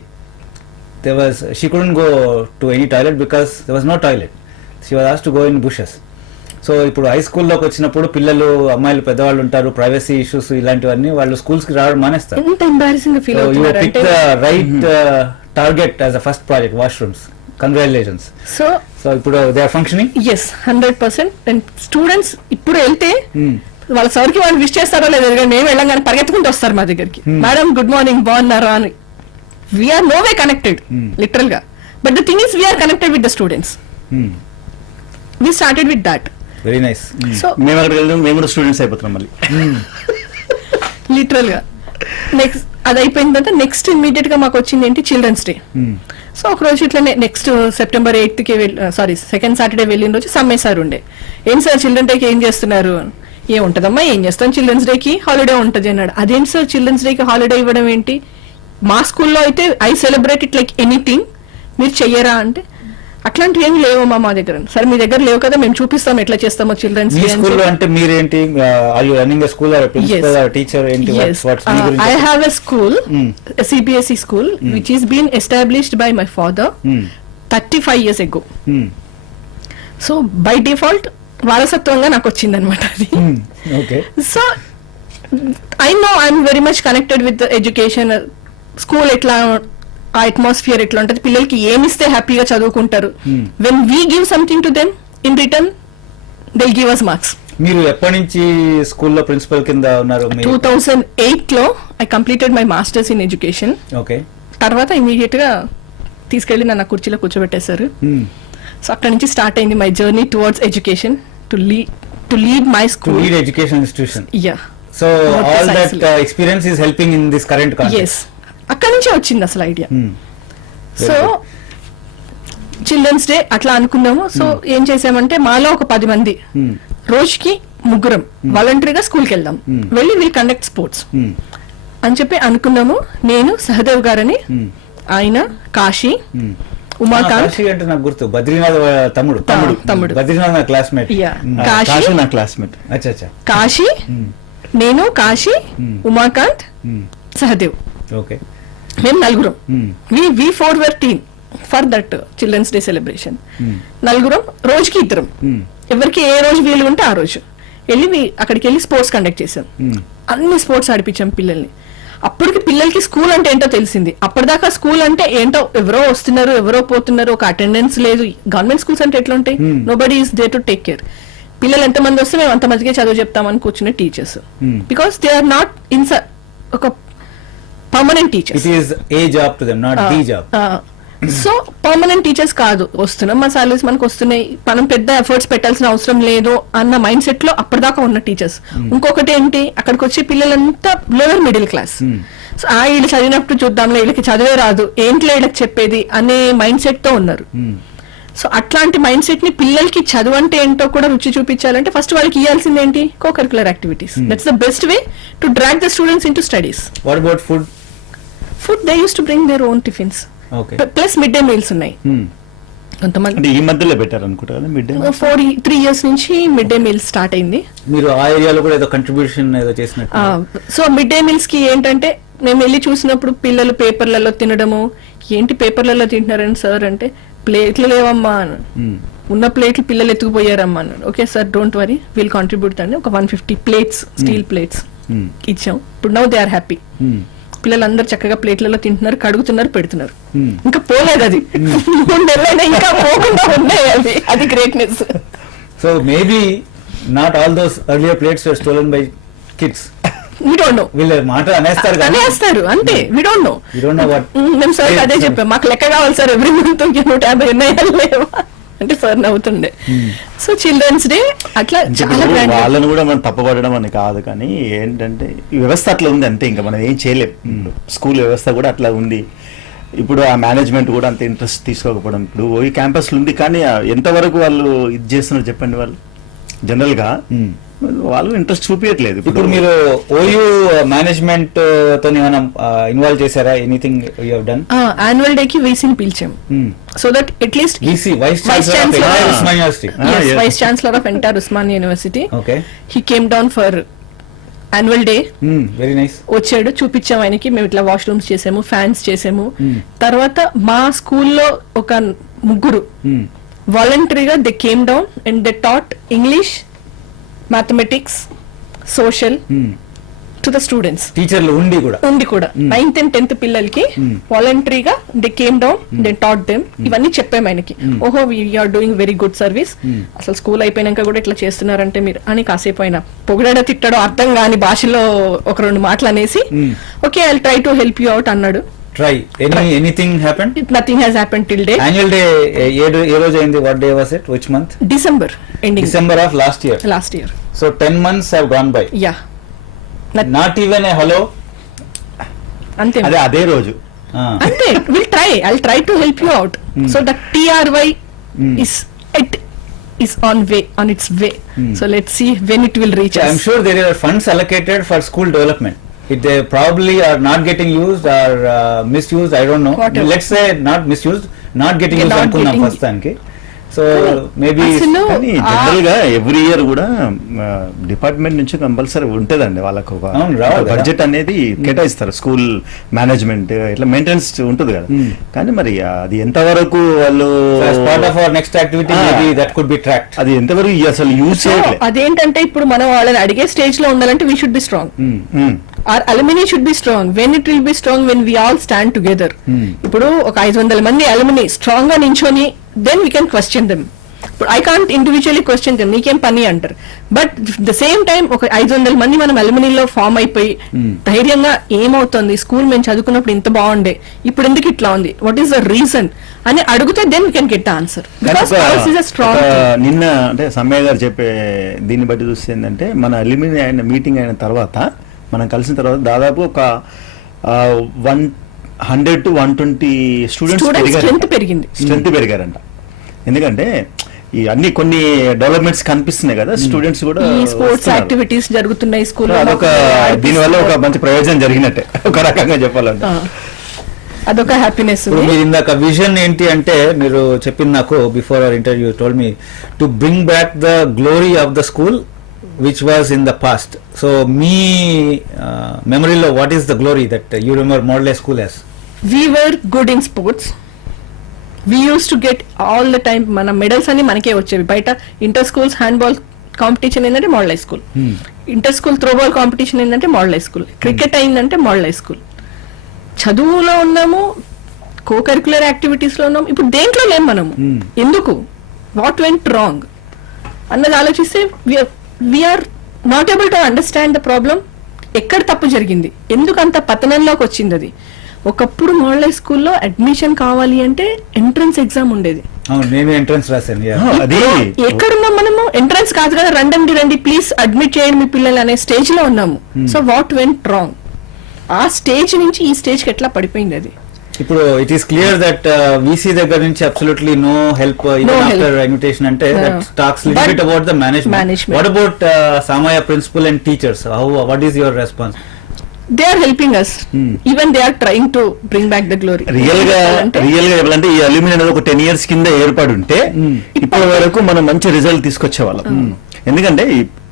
She couldn't go to any toilet because there was no toilet. She was asked to go in bushes. So ఇప్పుడు high స్కూల్లోకి వచ్చినప్పుడు పిల్లలు అమ్మాయిలు పెద్దవాళ్ళు ఉంటారు, privacy issues ఇలాంటివన్నీ వాళ్ళు schools కి రావడం మానేస్తారు. ఎంత ఎంబారసింగ్ ఫీల్ So you అవుతున్నారు picked అంటే the right target as a first project, washrooms. Congratulations. So ఇప్పుడు they are functioning. Yes 100%. And students ఇప్పుడు వెళ్తే వాళ్ళ సార్కి వాళ్ళు విష్ చేస్తారో లేదో కానీ మేము వెళ్ళంగానే పరిగెత్తుకుంటూ వస్తారు మా దగ్గరికి, మేడం గుడ్ మార్నింగ్ బాగున్నారా అని. We are no way connected literal గా, but the thing is we are connected with the students. We started with that. Very nice. So మేము అక్కడికి వెళ్దాం, మేము కూడా స్టూడెంట్స్ అయిపోతున్నాం మళ్ళీ. లిటరల్ గా నెక్స్ట్ అది అయిపోయిన తర్వాత నెక్స్ట్ ఇమీడియట్ గా మాకు వచ్చింది ఏంటి, చిల్డ్రన్స్ డే. సో ఒక రోజు ఇట్లనే నెక్స్ట్ సెప్టెంబర్ 8th కి సెకండ్ సాటర్డే వెళ్ళిన రోజు సమ్మె సార్ ఉండే. ఏం సార్ చిల్డ్రన్ డేకి ఏం చేస్తున్నారు? ఏం ఉంటదమ్మా, ఏం చేస్తాం, చిల్డ్రన్స్ డేకి హాలిడే ఉంటది అన్నాడు. అదేంటి సార్ చిల్డ్రన్స్ డేకి హాలిడే ఇవ్వడం ఏంటి? మా స్కూల్లో అయితే I celebrate it like anything, మీరు చెయ్యరా అంటే అట్లాంటివి ఏమి లేవమ్మా మా దగ్గర. సరే మీ దగ్గర లేవు కదా, మేము చూపిస్తాం ఎట్లా చేస్తామో చిల్డ్రన్స్ మీ డే. స్కూల్లో అంటే మీరేంటి, are you running a school or principal or teacher ఏంటి? వాట్స్ మీ గురించి? I have a school, a CBSE school, which is been established by my father 35 years ago. So by default వారసత్వంగా నాకు వచ్చింది అనమాట అది. Okay. So I know I'm very much connected with education. School ఎట్లా, ఆ atmosphere ఎట్లా ఉంటుంది, పిల్లలకి ఏమిస్తే హ్యాపీగా చదువుకుంటారు. When we give something to them in return they give us marks. మీరు ఎప్పటి నుంచి స్కూల్లో ప్రిన్సిపల్ కింద ఉన్నారు? 2008 లో I completed my masters in education. Okay. తర్వాత ఇమీడియట్ గా తీసుకెళ్లి నన్ను కుర్చీలో కూర్చోబెట్టేశారు. సో అక్కడ నుంచి స్టార్ట్ అయింది my journey towards education, to lead my to school. Lead education institution. Yeah. So More all that precisely. Experience is helping in this current context. Yes, అక్కడ నుంచే వచ్చింది అసలు ఐడియా. సో చిల్డ్రన్స్ డే అట్లా అనుకున్నాము. So ఏం చేసామంటే మాలో ఒక 10 మంది రోజుకి 3 వాలంటరీగా స్కూల్కి వెళ్దాం, వెళ్ళి విల్ కండక్ట్ స్పోర్ట్స్ అని చెప్పి అనుకున్నాము. నేను, సహదేవ్ గారని ఆయన, కాశీ, ఉమాకాంత్. కాశీ అంటే నాకు గుర్తు, బద్రీనాథ్ తమ్ముడు. తమ్ముడు. బద్రీనాథ్ నా క్లాస్మేట్. యా, కాశీ, కాశీ నా క్లాస్మేట్. అచ్చా అచ్చా. కాశీ, నేను, కాశీ, ఉమాకాంత్, సహదేవ్, ఓకే. మేము 4. We 4 were team for that children's day celebration. 4 రోజుకి 2. ఎవరికి ఏ రోజు వీలు ఉంటే ఆ రోజు వెళ్ళి అక్కడికి వెళ్ళి స్పోర్ట్స్ కండక్ట్ చేసాం. అన్ని స్పోర్ట్స్ ఆడిపించాం పిల్లల్ని. అప్పటికి పిల్లలకి స్కూల్ అంటే ఏంటో తెలిసింది. అప్పటిదాకా స్కూల్ అంటే ఏంటో, ఎవరో వస్తున్నారు ఎవరో పోతున్నారు, ఒక అటెండెన్స్ లేదు. గవర్నమెంట్ స్కూల్స్ అంటే ఎట్లా ఉంటాయి, nobody is there to take care. పిల్లలు ఎంతమంది వస్తే మేము అంతమందికే చదువు చెప్తామని కూర్చునే teachers, because they are not in ఒక permanent teachers. It is a job to them, not the job. So permanent teachers కాదు, వస్తున్నాం మా సాలరీస్ మనకు వస్తున్నాయి, మనం పెద్ద ఎఫర్ట్స్ పెట్టాల్సిన అవసరం లేదు అన్న మైండ్ సెట్ లో అప్పటిదాకా ఉన్న టీచర్స్. ఇంకొకటి ఏంటి, అక్కడికి వచ్చే పిల్లలంతా లోవర్ మిడిల్ క్లాస్. సో వీళ్ళు చదివినప్పుడు చూద్దాంలే, వీళ్ళకి చదివే రాదు, ఏంట్లో వీళ్ళకి చెప్పేది అనే మైండ్ సెట్ తో ఉన్నారు. సో అట్లాంటి మైండ్ సెట్ ని పిల్లలకి చదువు అంటే ఏంటో కూడా రుచి చూపించాలంటే ఫస్ట్ వాళ్ళకి ఇవ్వాల్సింది ఏంటి, co curricular activities. That's the best way to drag the students in to studies. What about food? Food they use to bring their own tiffins. Okay. Plus mid day meals ఉన్నాయి. కొంతమంది అంటే ఈ మధ్యలో పెట్టారు అనుకుంటా కదా మిడ్ డే. 3 years నుంచి mid day meals start అయింది. మీరు ఆ ఏరియాలో కూడా ఏదో కంట్రిబ్యూషన్ ఏదో చేసినట్టు. సో మిడ్ డే మీల్స్ కి ఏంటంటే మేము వెళ్ళి చూసినప్పుడు పిల్లలు పేపర్లలో తినడము, ఏంటి పేపర్లలో తింటున్నారని సార్ అంటే, ప్లేట్లు లేవమ్మా అన్నాడు. ఉన్న ప్లేట్లు పిల్లలు ఎత్తుకుపోయారమ్మా అన్నాడు. Okay sir, don't worry, will contribute అండి. ఒక 150 ప్లేట్స్, స్టీల్ ప్లేట్స్ ఇచ్చాం. ఇప్పుడు నౌ దే ఆర్ హ్యాపీ. పిల్లలందరూ చక్కగా ప్లేట్లలో తింటున్నారు, కడుగుతున్నారు, పెడుతున్నారు. ఇంకా పోలేదు అది, 3 నెలలైనా ఇంకా పోకుండా ఉన్నాయి అవి. అది greatness. So maybe not all those earlier plates were stolen by kids. We don't know. వీళ్ళ మాట అనేస్తారు కానీ అనేస్తారు అంతే. We don't know. You don't know what. మేము సార్ అదే చెప్పాం, మాకు లెక్క కావాలి సార్, ఎవ్రీ మంత్ 150 ఉన్నాయా లేవా అంటే సార్ నవ్వుతుండే. సో చిల్డ్రన్స్ డే అట్లా చాలా grand. వాళ్ళని కూడా మనం తప్పబడడం అని కాదు, కానీ ఏంటంటే ఈ వ్యవస్థ అట్లా ఉంది అంతే, ఇంకా మనం ఏం చేయలేం. స్కూల్ వ్యవస్థ కూడా అట్లా ఉంది. ఇప్పుడు ఆ మేనేజ్మెంట్ కూడా అంత ఇంట్రెస్ట్ తీసుకోకపోవడం. ఇప్పుడు ఈ క్యాంపస్లు ఉంది, కానీ ఎంతవరకు వాళ్ళు ఇది చేస్తున్నారు చెప్పండి. వాళ్ళు జనరల్ గా వాళ్ళు ఇంట్రెస్ట్ చూపించట్లేదు. ఇప్పుడు మీరు ఓయూ మేనేజ్మెంట్ తో ఏమైనా ఇన్వాల్వ్ చేశారా? Anything you have done? Annual day కి వీసీని పిలిచాం, so that at least VC vice chancellor of Osmania university. Vice chancellor of entire Osmania university. Okay. He came down for annual day. Very nice. వచ్చాడు, చూపించాం ఆయనకి. మేము ఇట్లా వాష్రూమ్స్ చేసాము, ఫ్యాన్స్ చేసాము. తర్వాత మా స్కూల్లో ఒక 3 వాలంటరీగా they came down and they taught English, mathematics, social to the students. టీచర్లు ఉండి కూడా ఉంది కూడా 9th and 10th పిల్లలకి వాలంటరీగా they came down, they taught them. ఇవన్నీ చెప్పాము ఆయనకి. ఓహో, we're doing very good service. అసలు స్కూల్ అయిపోయినాక కూడా ఇట్లా చేస్తున్నారంటే మీరు అని కాసేపు అయినా పొగడాడో తిట్టాడో అర్థం కాని భాషలో ఒక 2 మాటలు అనేసి okay I try to help you out అన్నాడు. Try anything happen? Nothing has happen till day. Annual day ఏ రోజు అయింది? What day was it? Which month? December ending. December of last year. So 10 months have gone by. Yeah. Not even a hello. అంతే అదే రోజు అంతే. I'll try to help you out. So the TRY is on its way. So let's see when it will reach us. I'm sure there are funds allocated for school development. If they probably are not getting used or misused, I don't know. Whatever. Let's say not misused, not getting used అనుకున్నాం first దానికి. So maybe కానీ general గా every year కూడా department నుంచి compulsory ఉంటదండి వాళ్ళకు ఒక budget అనేది కేటాయిస్తారు. స్కూల్ మేనేజ్మెంట్ ఇట్లా మెయింటెనెన్స్ ఉంటుంది కదా. కానీ మరి అది ఎంతవరకు వాళ్ళు part of our next activity maybe that could be tracked. అది ఎంతవరకు అసలు యూజ్ చేయట్లేదు. అదేంటంటే ఇప్పుడు మనం వాళ్ళని అడిగే స్టేజ్ లో ఉండాలంటే we should be strong. Our alumni should be strong. When it will be strong? When we all stand together. ఇప్పుడు ఒక 500 మంది alumni స్ట్రాంగ్ గా నించొని then we can question them. But I can't individually question them. నీకేం పని అంటారు. But the same time ఒక 500 మంది మనం alumni లో ఫామ్ అయిపోయి ధైర్యంగా ఏమవుతుంది, స్కూల్ మేము చదువుకున్నప్పుడు ఇంత బాగుండే, ఇప్పుడు ఎందుకు ఇట్లా ఉంది, వాట్ ఈస్ ద రీజన్ అని అడిగితే then we can get the answer. నిన్న అంటే సమ్మయ్య గారు చెప్పే దీన్ని బట్టి చూస్తే ఏంటంటే మన alumni అయిన మీటింగ్ అయిన తర్వాత మనం కలిసిన తర్వాత దాదాపు ఒక 100 to 120 స్టూడెంట్స్ స్ట్రెంత్ పెరిగారంట. ఎందుకంటే ఈ అన్ని కొన్ని డెవలప్మెంట్స్ కనిపిస్తున్నాయి కదా, స్టూడెంట్స్ కూడా స్పోర్ట్స్ యాక్టివిటీస్ జరుగుతున్నాయి స్కూల్. అదొక దీని వల్ల ఒక మంచి ప్రయోజనం జరిగినట్టే ఒక రకంగా చెప్పాలంటే. అదొక హ్యాపీనెస్. మీరు ఇందాక విజన్ ఏంటి అంటే మీరు చెప్పింది నాకు before our interview told me to bring back the glory of the school which was in the past. So me memory lo what is the glory that you remember Model High School as? We were good in sports. We used to get all the time mana medals ani manake vachevi. Baita inter schools handball competition endante Model High School. Inter school throw ball competition endante Model High School. Cricket ayindante Model High School. చదువులో ఉన్నాము, co curricular activities లో ఉన్నాము, ఇప్పుడు దేంట్లో లేము మనము. ఎందుకు? What went wrong అన్నది ఆలోచిస్తే we're not able to understand the problem. ఎక్కడ తప్పు జరిగింది, ఎందుకు అంత పతనంలోకి వచ్చింది అది. ఒకప్పుడు మోడల్ హై స్కూల్లో అడ్మిషన్ కావాలి అంటే ఎంట్రన్స్ ఎగ్జామ్ ఉండేది. నేను ఎంట్రన్స్ రాశాను. ఎక్కడున్నాం మనము? ఎంట్రన్స్ కాదు కదా, రండి ప్లీజ్ అడ్మిట్ చేయండి మీ పిల్లలు అనే స్టేజ్ లో ఉన్నాము. So what went wrong? ఆ స్టేజ్ నుంచి ఈ స్టేజ్ కి ఎట్లా పడిపోయింది అది. ఇప్పుడు it is clear that VC దగ్గర నుంచి absolutely no help after invitation అంటే that talks little bit about the management. What about Samayya principal and teachers? What is your response? They are helping us. Even they are trying to bring back the glory. Real గా చెప్పాలంటే ఈ alumni అనేది ఒక 10 years కింద ఏర్పడి ఉంటే ఇప్పటి వరకు మనం మంచి రిజల్ట్ తీసుకొచ్చేవాళ్ళం. ఎందుకంటే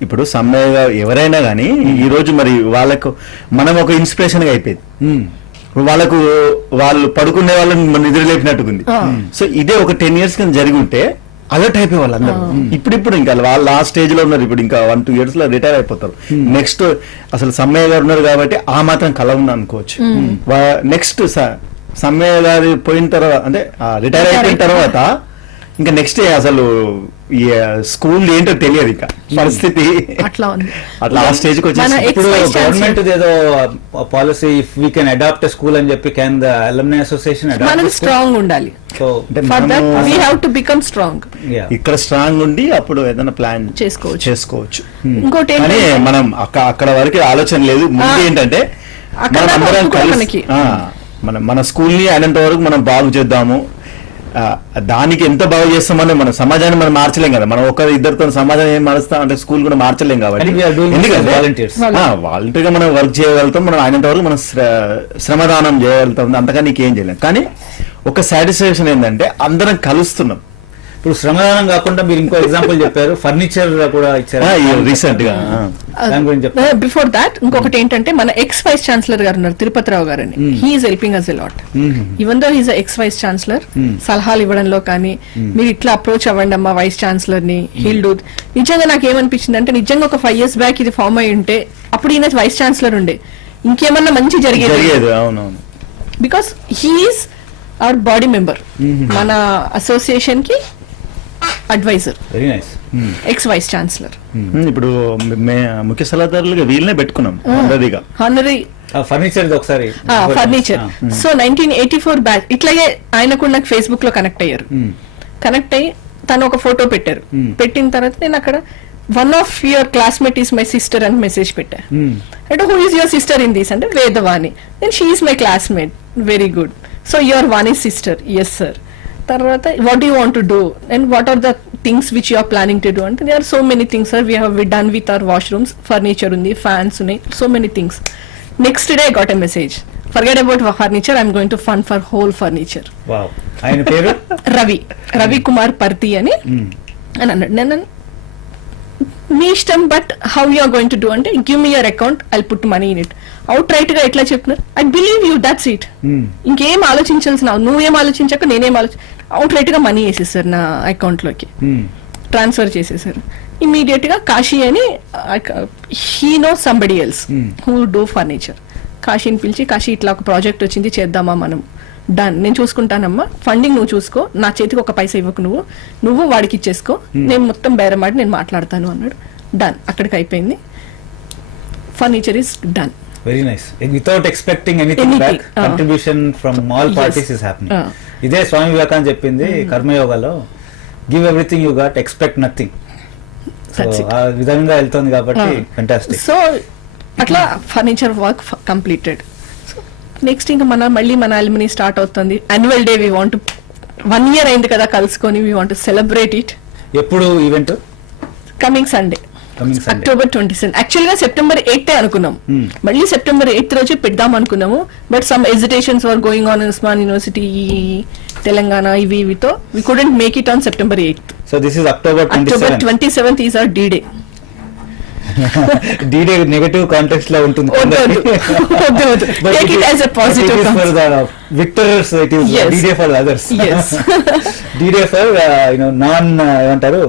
ఇప్పుడు సమ్మయ్య ఎవరైనా కానీ ఈ రోజు మరి వాళ్ళకు మనం ఒక ఇన్స్పిరేషన్ గా అయిపోయింది. వాళ్ళకు వాళ్ళు పడుకునే వాళ్ళని మన నిద్ర లేపినట్టుకుంది. సో ఇదే ఒక 10 years కింద జరిగి ఉంటే అలర్ట్ అయిపోయి వాళ్ళు అందరూ. ఇప్పుడు ఇంకా వాళ్ళు ఆ స్టేజ్ లో ఉన్నారు. ఇప్పుడు ఇంకా 1-2 years లో రిటైర్ అయిపోతారు. నెక్స్ట్ అసలు సమ్మయ్య గారు ఉన్నారు కాబట్టి ఆ మాత్రం కల ఉంది అనుకోవచ్చు. నెక్స్ట్ సమ్మయ్య గారు పోయిన తర్వాత అంటే రిటైర్ అయిపోయిన తర్వాత ఇంకా నెక్స్ట్ అసలు స్కూల్ ఏంటో తెలియదు ఇంకా పరిస్థితి అట్లా ఆ స్టేజ్ కి వచ్చేసి. ఇప్పుడు గవర్నమెంట్ ఏదో policy if we can adopt school అని చెప్పి క్యాన్ ద అలుమ్ని అసోసియేషన్ మనం స్ట్రాంగ్ ఉండాలి. So for that we have to become strong. ఇక్కడ స్ట్రాంగ్ ఉండి అప్పుడు ఏదైనా ప్లాన్ చేసుకోవచ్చు. ఇంకోటి కానీ మనం అక్కడ వరకు ఆలోచన లేదు. ముందు ఏంటంటే మనం అందరం కలిసి మన స్కూల్ ని అయినంత వరకు మనం బాగు చేద్దాము. దానికి ఎంత బాగు చేస్తామని మన సమాజాన్ని మనం మార్చలేం కదా. మనం ఒక ఇద్దరితో సమాజం ఏం మారుస్తాం అంటే స్కూల్ కూడా మార్చలేం కాబట్టి ఎందుకంటే వాలంటీర్గా మనం వర్క్ చేయగలుగుతాం. మనం అయినంత వరకు మనం శ్రమదానం చేయగలుగుతాం. అంతగా నీకేం చేయలేం. కానీ ఒక సాటిస్ఫాక్షన్ ఏంటంటే అందరం కలుస్తున్నాం. ఇప్పుడు శ్రమదానం కాకుండా మీరు ఇంకో ఎగ్జాంపుల్ చెప్పారు, ఫర్నిచర్ కూడా ఇచ్చారు. రీసెంట్ గా దాని గురించి చెప్తారు. బిఫోర్ దాట్ ఇంకొకటి ఏంటంటే మన ఎక్స్ వైస్ ఛాన్సలర్ గారు ఉన్నారు తిరుపతిరావు గారు అని, he is helping us a lot. Even though he's ex vice chancellor, సలహాలు ఇవ్వడంలో కానీ మీరు ఇట్లా అప్రోచ్ అవ్వండి అమ్మా వైస్ ఛాన్సలర్ ని, హీల్ డూ. నిజంగా నాకు ఏమనిపించింది అంటే నిజంగా ఒక 5 years బ్యాక్ ఇది ఫామ్ అయి ఉంటే అప్పుడు ఈయన వైస్ ఛాన్సలర్ ఉండే ఇంకేమన్నా మంచి జరిగేది. అవునవును. Because he is our body member, మన అసోసియేషన్ కి advisor, very nice. Ex vice chancellor. ఇప్పుడు ముఖ్య సలహాదారులుగా వీళ్ళనే పెట్టుకున్నాం ఆల్రెడీగా. హానరీ ఫర్నిచర్ ఒకసారి ఫర్నిచర్. సో 1984 బ్యాచ్ ఇట్లాగే ఆయన కూడా నాకు ఫేస్బుక్ లో కనెక్ట్ అయ్యారు. కనెక్ట్ అయ్యి తను ఒక ఫోటో పెట్టారు. పెట్టిన తర్వాత నేను అక్కడ one of your classmate is my sister అని మెసేజ్ పెట్టా. అంటే who is your sister in these అంటే Vedavani. Then she is my classmate, very good. So your Vani sister, yes sir. తర్వాత what you want to do and what are the things which you are planning to do అంటే they are so many things sir, we have done with our washrooms, furniture ఉంది, fans ఉన్నాయి, so many things. Next day I got a message, forget about furniture, I'm going to fund for whole furniture. Wow. ఆయన పేరు రవి కుమార్ పర్తి అని అన్నాడు. నేను మీ ఇష్టం, but how you are going to do అంటే give me your account, I put money in it. Outright గా ఎట్లా చెప్తున్నారు, I believe you, that's it. ఇంకేం ఆలోచించాల్సిన, నువ్వేం ఆలోచించాక నేనేం అవుట్ రైట్ గా మనీ వేసేసారు నా అకౌంట్ లోకి, ట్రాన్స్ఫర్ చేసేసారు. ఇమీడియట్ గా కాశీ అని, he know somebody else who do furniture. కాశీని పిలిచి, కాశీ ఇట్లా ఒక ప్రాజెక్ట్ వచ్చింది చేద్దామా మనం, డన్, నేను చూసుకుంటానమ్మా, ఫండింగ్ నువ్వు చూసుకో, నా చేతికి ఒక పైసా ఇవ్వకు, నువ్వు వాడికి ఇచ్చేసుకో, నేను మొత్తం బేరమాడి నేను మాట్లాడతాను అన్నాడు. డన్, అక్కడికి అయిపోయింది. Furniture is done. Very nice. Without expecting anything back, contribution from all parties is happening. ఇదే స్వామి వివేకానంద చెప్పింది కర్మయోగాలో, give everything you got, expect nothing. So ఆ విధంగా వెళ్తుంది కాబట్టి ఫెంటాస్టిక్. సో అట్లా ఫర్నిచర్ వర్క్ కంప్లీటెడ్. నెక్స్ట్ ఇంకా మళ్ళీ మన అల్యూమినీ స్టార్ట్ అవుతుంది. Annual day we want 1 year అయింది కదా కలుసుకొని, వి వాంట్ సెలబ్రేట్ ఇట్. ఎప్పుడు event? Coming Sunday, October 27. Actual గా September 8th అనుకున్నాం, మళ్ళీ September 8th రోజు పెడదాం అనుకున్నాము. But some agitations were going on in Osman university, Telangana, ఇవితో we couldn't make it on September 8th. So this is October 27th is our D-Day. D-Day negative context లో ఉంటుంది. Take it as a positive. It is for the victors, it is Yes. D-Day for the others. Yes. D-Day for non ఏమంటారు,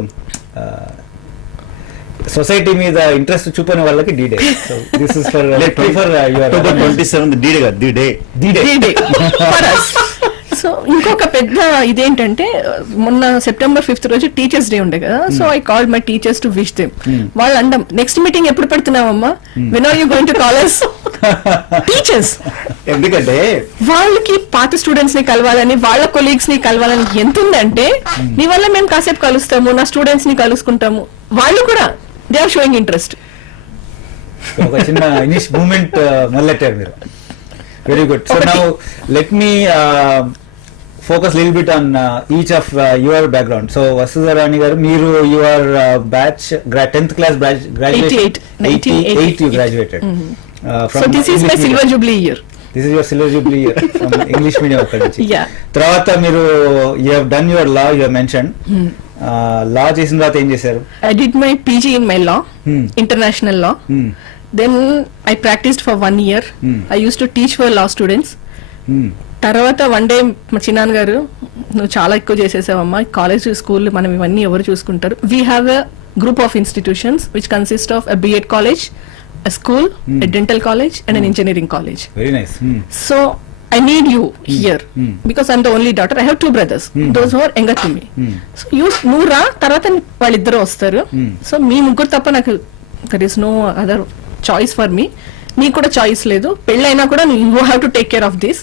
society మీద interest చూపని వాళ్ళకి D-Day. So this is for October 27th D-Day. For us. So ఇంకొక పెద్ద ఇదేంటంటే మొన్న September 5th రోజు teachers day ఉండే కదా. So I called my teachers to wish them. వాళ్ళు అండం, నెక్స్ట్ మీటింగ్ ఎప్పుడు పెడుతున్నావమ్మా, when are you going to call us? Teachers. ఎందుకంటే వాళ్ళకి పాత స్టూడెంట్స్ ని కలవాలని, వాళ్ళ కొలీగ్స్ ని కలవాలని ఎంత ఉందంటే, నీ వల్ల మేము కాసేపు కలుస్తాము, నా స్టూడెంట్స్ ని కలుసుకుంటాము. వాళ్ళు కూడా దే ఆర్ షోయింగ్ ఇంట్రెస్ట్. ఒక చిన్న ఇనిష్ మూమెంట్ మొదలెట్టారు మీరు. Very good. So now let me focus little bit on each of your background. So Vasudharani garu, మీరు your batch 10th class graduation 88 you graduated. So this is my silver jubilee year. This is your silver jubilee year from English medium అక్కడ నుంచి. Yeah. తర్వాత మీరు you have done your law, you have mentioned. law చేసిన తర్వాత ఏం చేశారు? I did my PG in my law, international law. Then I practiced for 1 year. I used to teach for law students. తర్వాత one day మా చిన్నాన్న గారు, నువ్వు చాలా ఎక్కువ చేసేసావమ్మా, కాలేజ్ స్కూల్ మనం ఇవన్నీ ఎవరు చూసుకుంటారు. We have a group of institutions which consist of a B.Ed college, a school, a dental college and N engineering college. Very nice. So I need you here because I'm the only daughter. I have 2 brothers, those who are younger to me. So నువ్వు రా, తర్వాత వాళ్ళిద్దరు వస్తారు. So మీ ముగ్గురు తప్ప నాకు there is no other choice for me. నీకు కూడా చాయిస్ లేదు, పెళ్ళైనా కూడా you have to take care of this.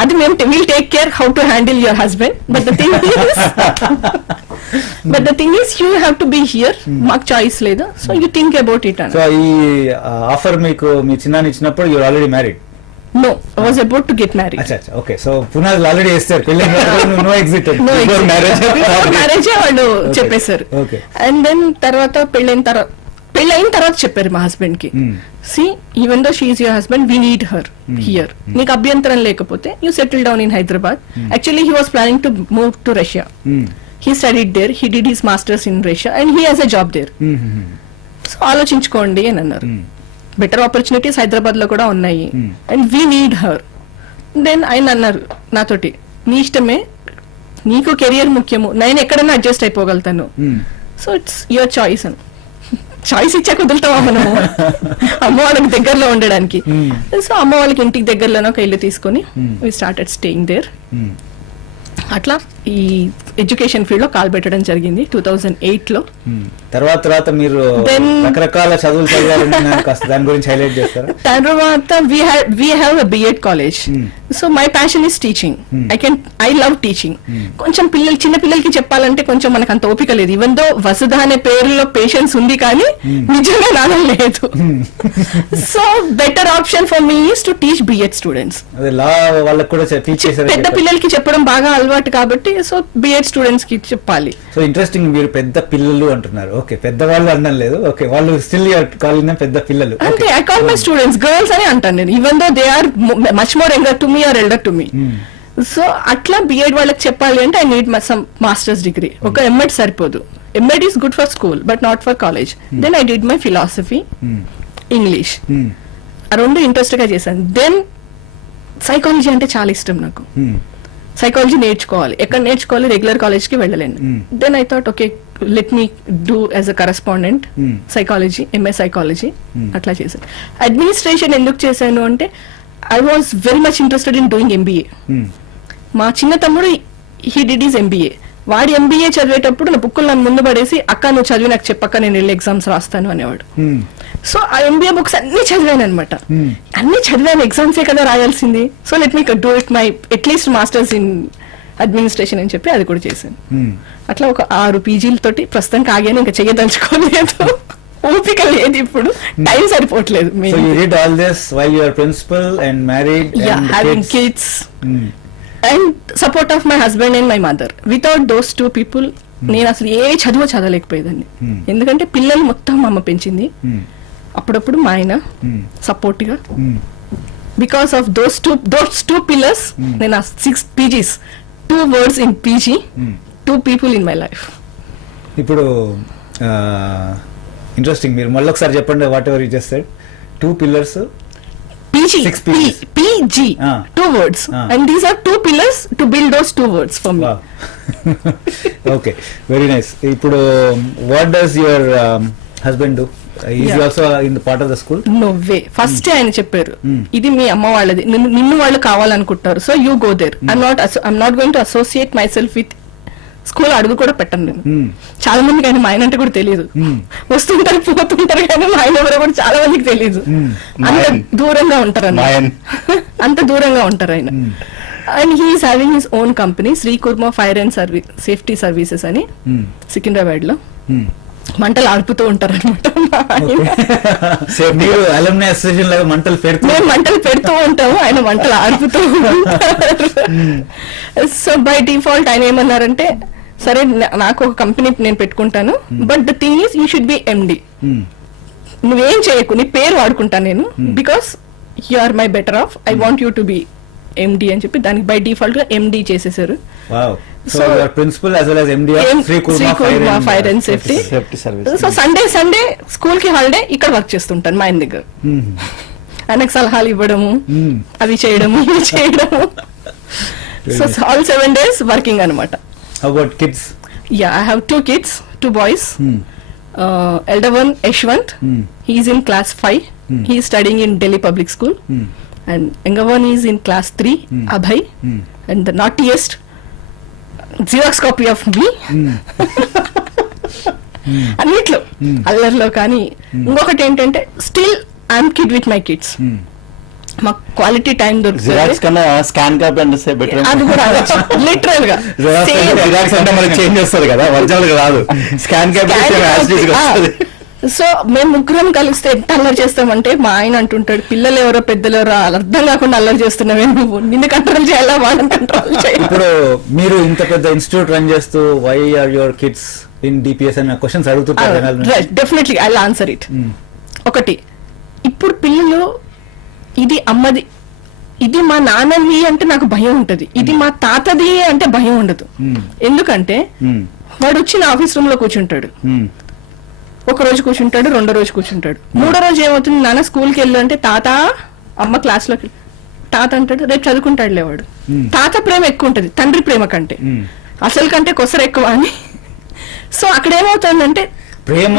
అది మేము will take care how to handle your husband, but the thing is you have to be here. మాకు choice లేదు, so you think about it. So ఈ offer మీకు మీ చిన్నాన్ని ఇచ్చినప్పుడు you are already married? No, I was about to get married. అచ్చా, okay. So పునాదులు already వేస్తారు, పెళ్ళి నో ఎగ్జిట్. బిఫోర్ మ్యారేజ్ వాళ్ళు చెప్పేశారు. అండ్ దెన్ తర్వాత పెళ్ళైన తర్వాత చెప్పారు మా హస్బెండ్ కి, see even though she is your husband, we need her here. నీకు అభ్యంతరం లేకపోతే you settle down in Hyderabad. Actually he was planning to move to Russia. He studied there, he did his masters in Russia and he has a job there. So ఆలోచించుకోండి అని అన్నారు. Better opportunities Hyderabad లో కూడా ఉన్నాయి and we need her. Then ఆయన అన్నారు నాతోటి, నీ ఇష్టమే, నీకు కెరియర్ ముఖ్యము, నేను ఎక్కడన్నా అడ్జస్ట్ అయిపోగలుగుతాను, సో ఇట్స్ యువర్ చాయిస్ అని. చాయిస్ ఇచ్చాక వదులుతావా మనము అమ్మ వాళ్ళకి దగ్గరలో ఉండడానికి. సో అమ్మ వాళ్ళకి ఇంటికి దగ్గరలోనే ఒక ఇల్లు తీసుకొని వి స్టార్టెడ్ స్టేయింగ్ దేర్. అట్లా ఈ ఎడ్యుకేషన్ ఫీల్డ్ లో కాలు పెట్టడం జరిగింది 2008 లో. తర్వాత మీరు రకరకాల చదువులు చదివారని కాస్త దాని గురించి హైలైట్ చేస్తారా? తర్వాత we have a B.Ed college. So my passion is teaching. I love teaching. కొంచెం చిన్న పిల్లలకి చెప్పాలంటే కొంచెం మనకు అంత ఓపిక లేదు. ఈవెన్ దో వసుధ అనే పేరులో పేషెన్స్ ఉంది కానీ నిజంగా నాదం లేదు. So better option for me is to teach B.Ed students. అదే లా వాళ్ళకి కూడా టీచ్ చేశారు. పెద్ద పిల్లలకి చెప్పడం బాగా అలవాటు కాబట్టి సో B.Ed స్టూడెంట్స్ కి చెప్పాలి. సో ఇంట్రెస్టింగ్, మీరు పెద్ద పిల్లలు అంటున్నారు. ఓకే, పెద్దవాళ్ళు అనడం లేదు. ఓకే, వాళ్ళు స్టిల్ కాలింగ్ పెద్ద పిల్లలు. అంటే I call my students girls అని అంటాను నేను, even though they are much more younger to me or elder to me. So అట్లా B.Ed వాళ్ళకి చెప్పాలి అంటే I need some masters degree. ఒక M.Ed సరిపోదు. M.Ed is good for school but not for college. Then I did my philosophy, English, ఆ రెండు interest గా చేశాను. దెన్ సైకాలజీ అంటే చాలా ఇష్టం నాకు. సైకాలజీ నేర్చుకోవాలి, ఎక్కడ నేర్చుకోవాలి, రెగ్యులర్ కాలేజ్ కి వెళ్ళలేను. Then I thought okay let me do as a correspondent psychology, MA psychology అట్లా చేశాను. అడ్మినిస్ట్రేషన్ ఎందుకు చేశాను అంటే I was very much interested in doing MBA. మా చిన్న తమ్ముడు హీ డిడ్ ఈజ్ MBA. వాడి MBA చదివేటప్పుడు నా బుక్కులు నన్ను ముందు పడేసి అక్క నువ్వు చదివి నాకు చెప్పక్క నేను వెళ్ళి ఎగ్జామ్స్ రాస్తాను అనేవాడు. సో ఆ MBA బుక్స్ అన్ని చదివాను అనమాట. అన్ని చదివాను, ఎగ్జామ్సే కదా రాయాల్సింది. So let me do it my at least masters in administration అని చెప్పి అది కూడా చేశాను. అట్లా ఒక 6 పీజీలతోటి ప్రస్తుతానికి ఆగాను, ఇంకా చెయ్యదలుచుకోలేదు. ఓపిక లేదు, ఇప్పుడు టైం సరిపోవట్లేదు. So you did all this while you are principal and married and having kids and support of my husband and my mother. Without those two people నేను అసలు ఏ చదువు చదవలేకపోయేదాన్ని. ఎందుకంటే పిల్లలు మొత్తం మా అమ్మ పెంచింది. అప్పుడప్పుడు మా ఆయన సపోర్ట్ గా. Because of those two pillars నేను 6 PGs, 2 words in PG, 2 people in my life. ఇప్పుడు ఇంట్రెస్టింగ్, మీరు మళ్ళీ ఒకసారి చెప్పండి what ever you just said. 2 pillars, PG, 6 PGs. PG, 2 words. And these are 2 pillars to build those 2 words for me. Okay, very nice. ఇప్పుడు what does your husband do? Is he also in the part of the school? No way. First ఆయన చెప్పారు, ఇది మీ అమ్మ వాళ్ళది, నిన్ను వాళ్ళు కావాలనుకుంటారు, so you go there. I'm not going to associate myself with school అడుగు కూడా పెట్టను నేను. చాలా మందికి ఆయన మా ఆయన అంటే కూడా తెలియదు. వస్తుంటారు పోతుంటారు కానీ మా ఆయన ఎవరో కూడా చాలా మందికి తెలియదు. అంత దూరంగా ఉంటారు అన్న, అంత దూరంగా ఉంటారు ఆయన. And he is having his own company Sri Kurma fire and safety services అని సికింద్రాబాద్ లో. మంటలు ఆడుపుతూ ఉంటారు అనమాట. మీరు అలుమ్ని అసోసియేషన్ లాగా మంటలు మేము మంటలు పెడుతూ ఉంటాము, ఆయన మంటలు ఆడుపుతూ ఉంటారు. సో బై డిఫాల్ట్ ఆయన ఏమన్నారంటే, సరే నాకు ఒక కంపెనీ నేను పెట్టుకుంటాను, but the thing is you should be MD. నువ్వేం చేయకు, నీ పేరు వాడుకుంటాను నేను, because you are my better half, I want you to be MD అని చెప్పి దానికి బై డిఫాల్ట్ గా MD చేసేసారు. So you are principal as well as MD of Sri Kurma Fire and Safety Service. So Sunday school కి holiday ఇక్కడ work చేస్తుంటాను మా ఆయన దగ్గర. ఆయనకు సలహాలు ఇవ్వడము, అవి చేయడము, ఇవి చేయడము. సో ఆల్ 7 days వర్కింగ్ అనమాట. How about kids? Yeah, I have 2 kids, 2 boys. Elder one Yashwant, he is in class 5. He is studying in Delhi Public School. And younger one is in class 3, Abhay. And the naughtiest, Xerox copy of me. అన్నిట్లో అల్లర్లో. కానీ ఇంకొకటి ఏంటంటే still I'm kid with my kids. మాకు quality time దొరుకుతుంది. Scan copy అంటే better. అది కూడా literal గా చేంజ్ చేస్తారు కదా, ఒరిజినల్ రాదు. Scan copy. సో మేము ముగ్గురం కలిస్తే ఎంత అల్లరి చేస్తామంటే మా ఆయన అంటుంటాడు, పిల్లలు ఎవరో పెద్దలు ఎవరో అర్థం కాకుండా అల్లరి చేస్తున్నావే నువ్వు, నిన్ను కంట్రోల్ చేయాలా వాళ్ళని కంట్రోల్ చేయాలి. ఇప్పుడు మీరు ఇంత పెద్ద ఇన్స్టిట్యూట్ రన్ చేస్తూ why are your kids in DPS అనే క్వశ్చన్స్ అడుగుతుంటారు. Definitely I will answer it. ఒకటి, ఇప్పుడు పిల్లలు ఇది అమ్మది ఇది మా నాన్నది అంటే నాకు భయం ఉంటది, ఇది మా తాతది అంటే భయం ఉండదు. ఎందుకంటే వాడు వచ్చి నా ఆఫీస్ రూమ్ లో కూర్చుంటాడు, ఒక రోజు కూర్చుంటాడు, రెండో రోజు కూర్చుంటాడు, మూడో రోజు ఏమవుతుంది, నాన్న స్కూల్కి వెళ్ళు అంటే తాత, అమ్మ క్లాస్ లోకి, తాత అంటాడు రేపు చదువుకుంటాడు లేవాడు. తాత ప్రేమ ఎక్కువ ఉంటది తండ్రి ప్రేమ కంటే, అసలు కంటే కొసరు ఎక్కువ అని. సో అక్కడ ఏమవుతుందంటే ప్రేమ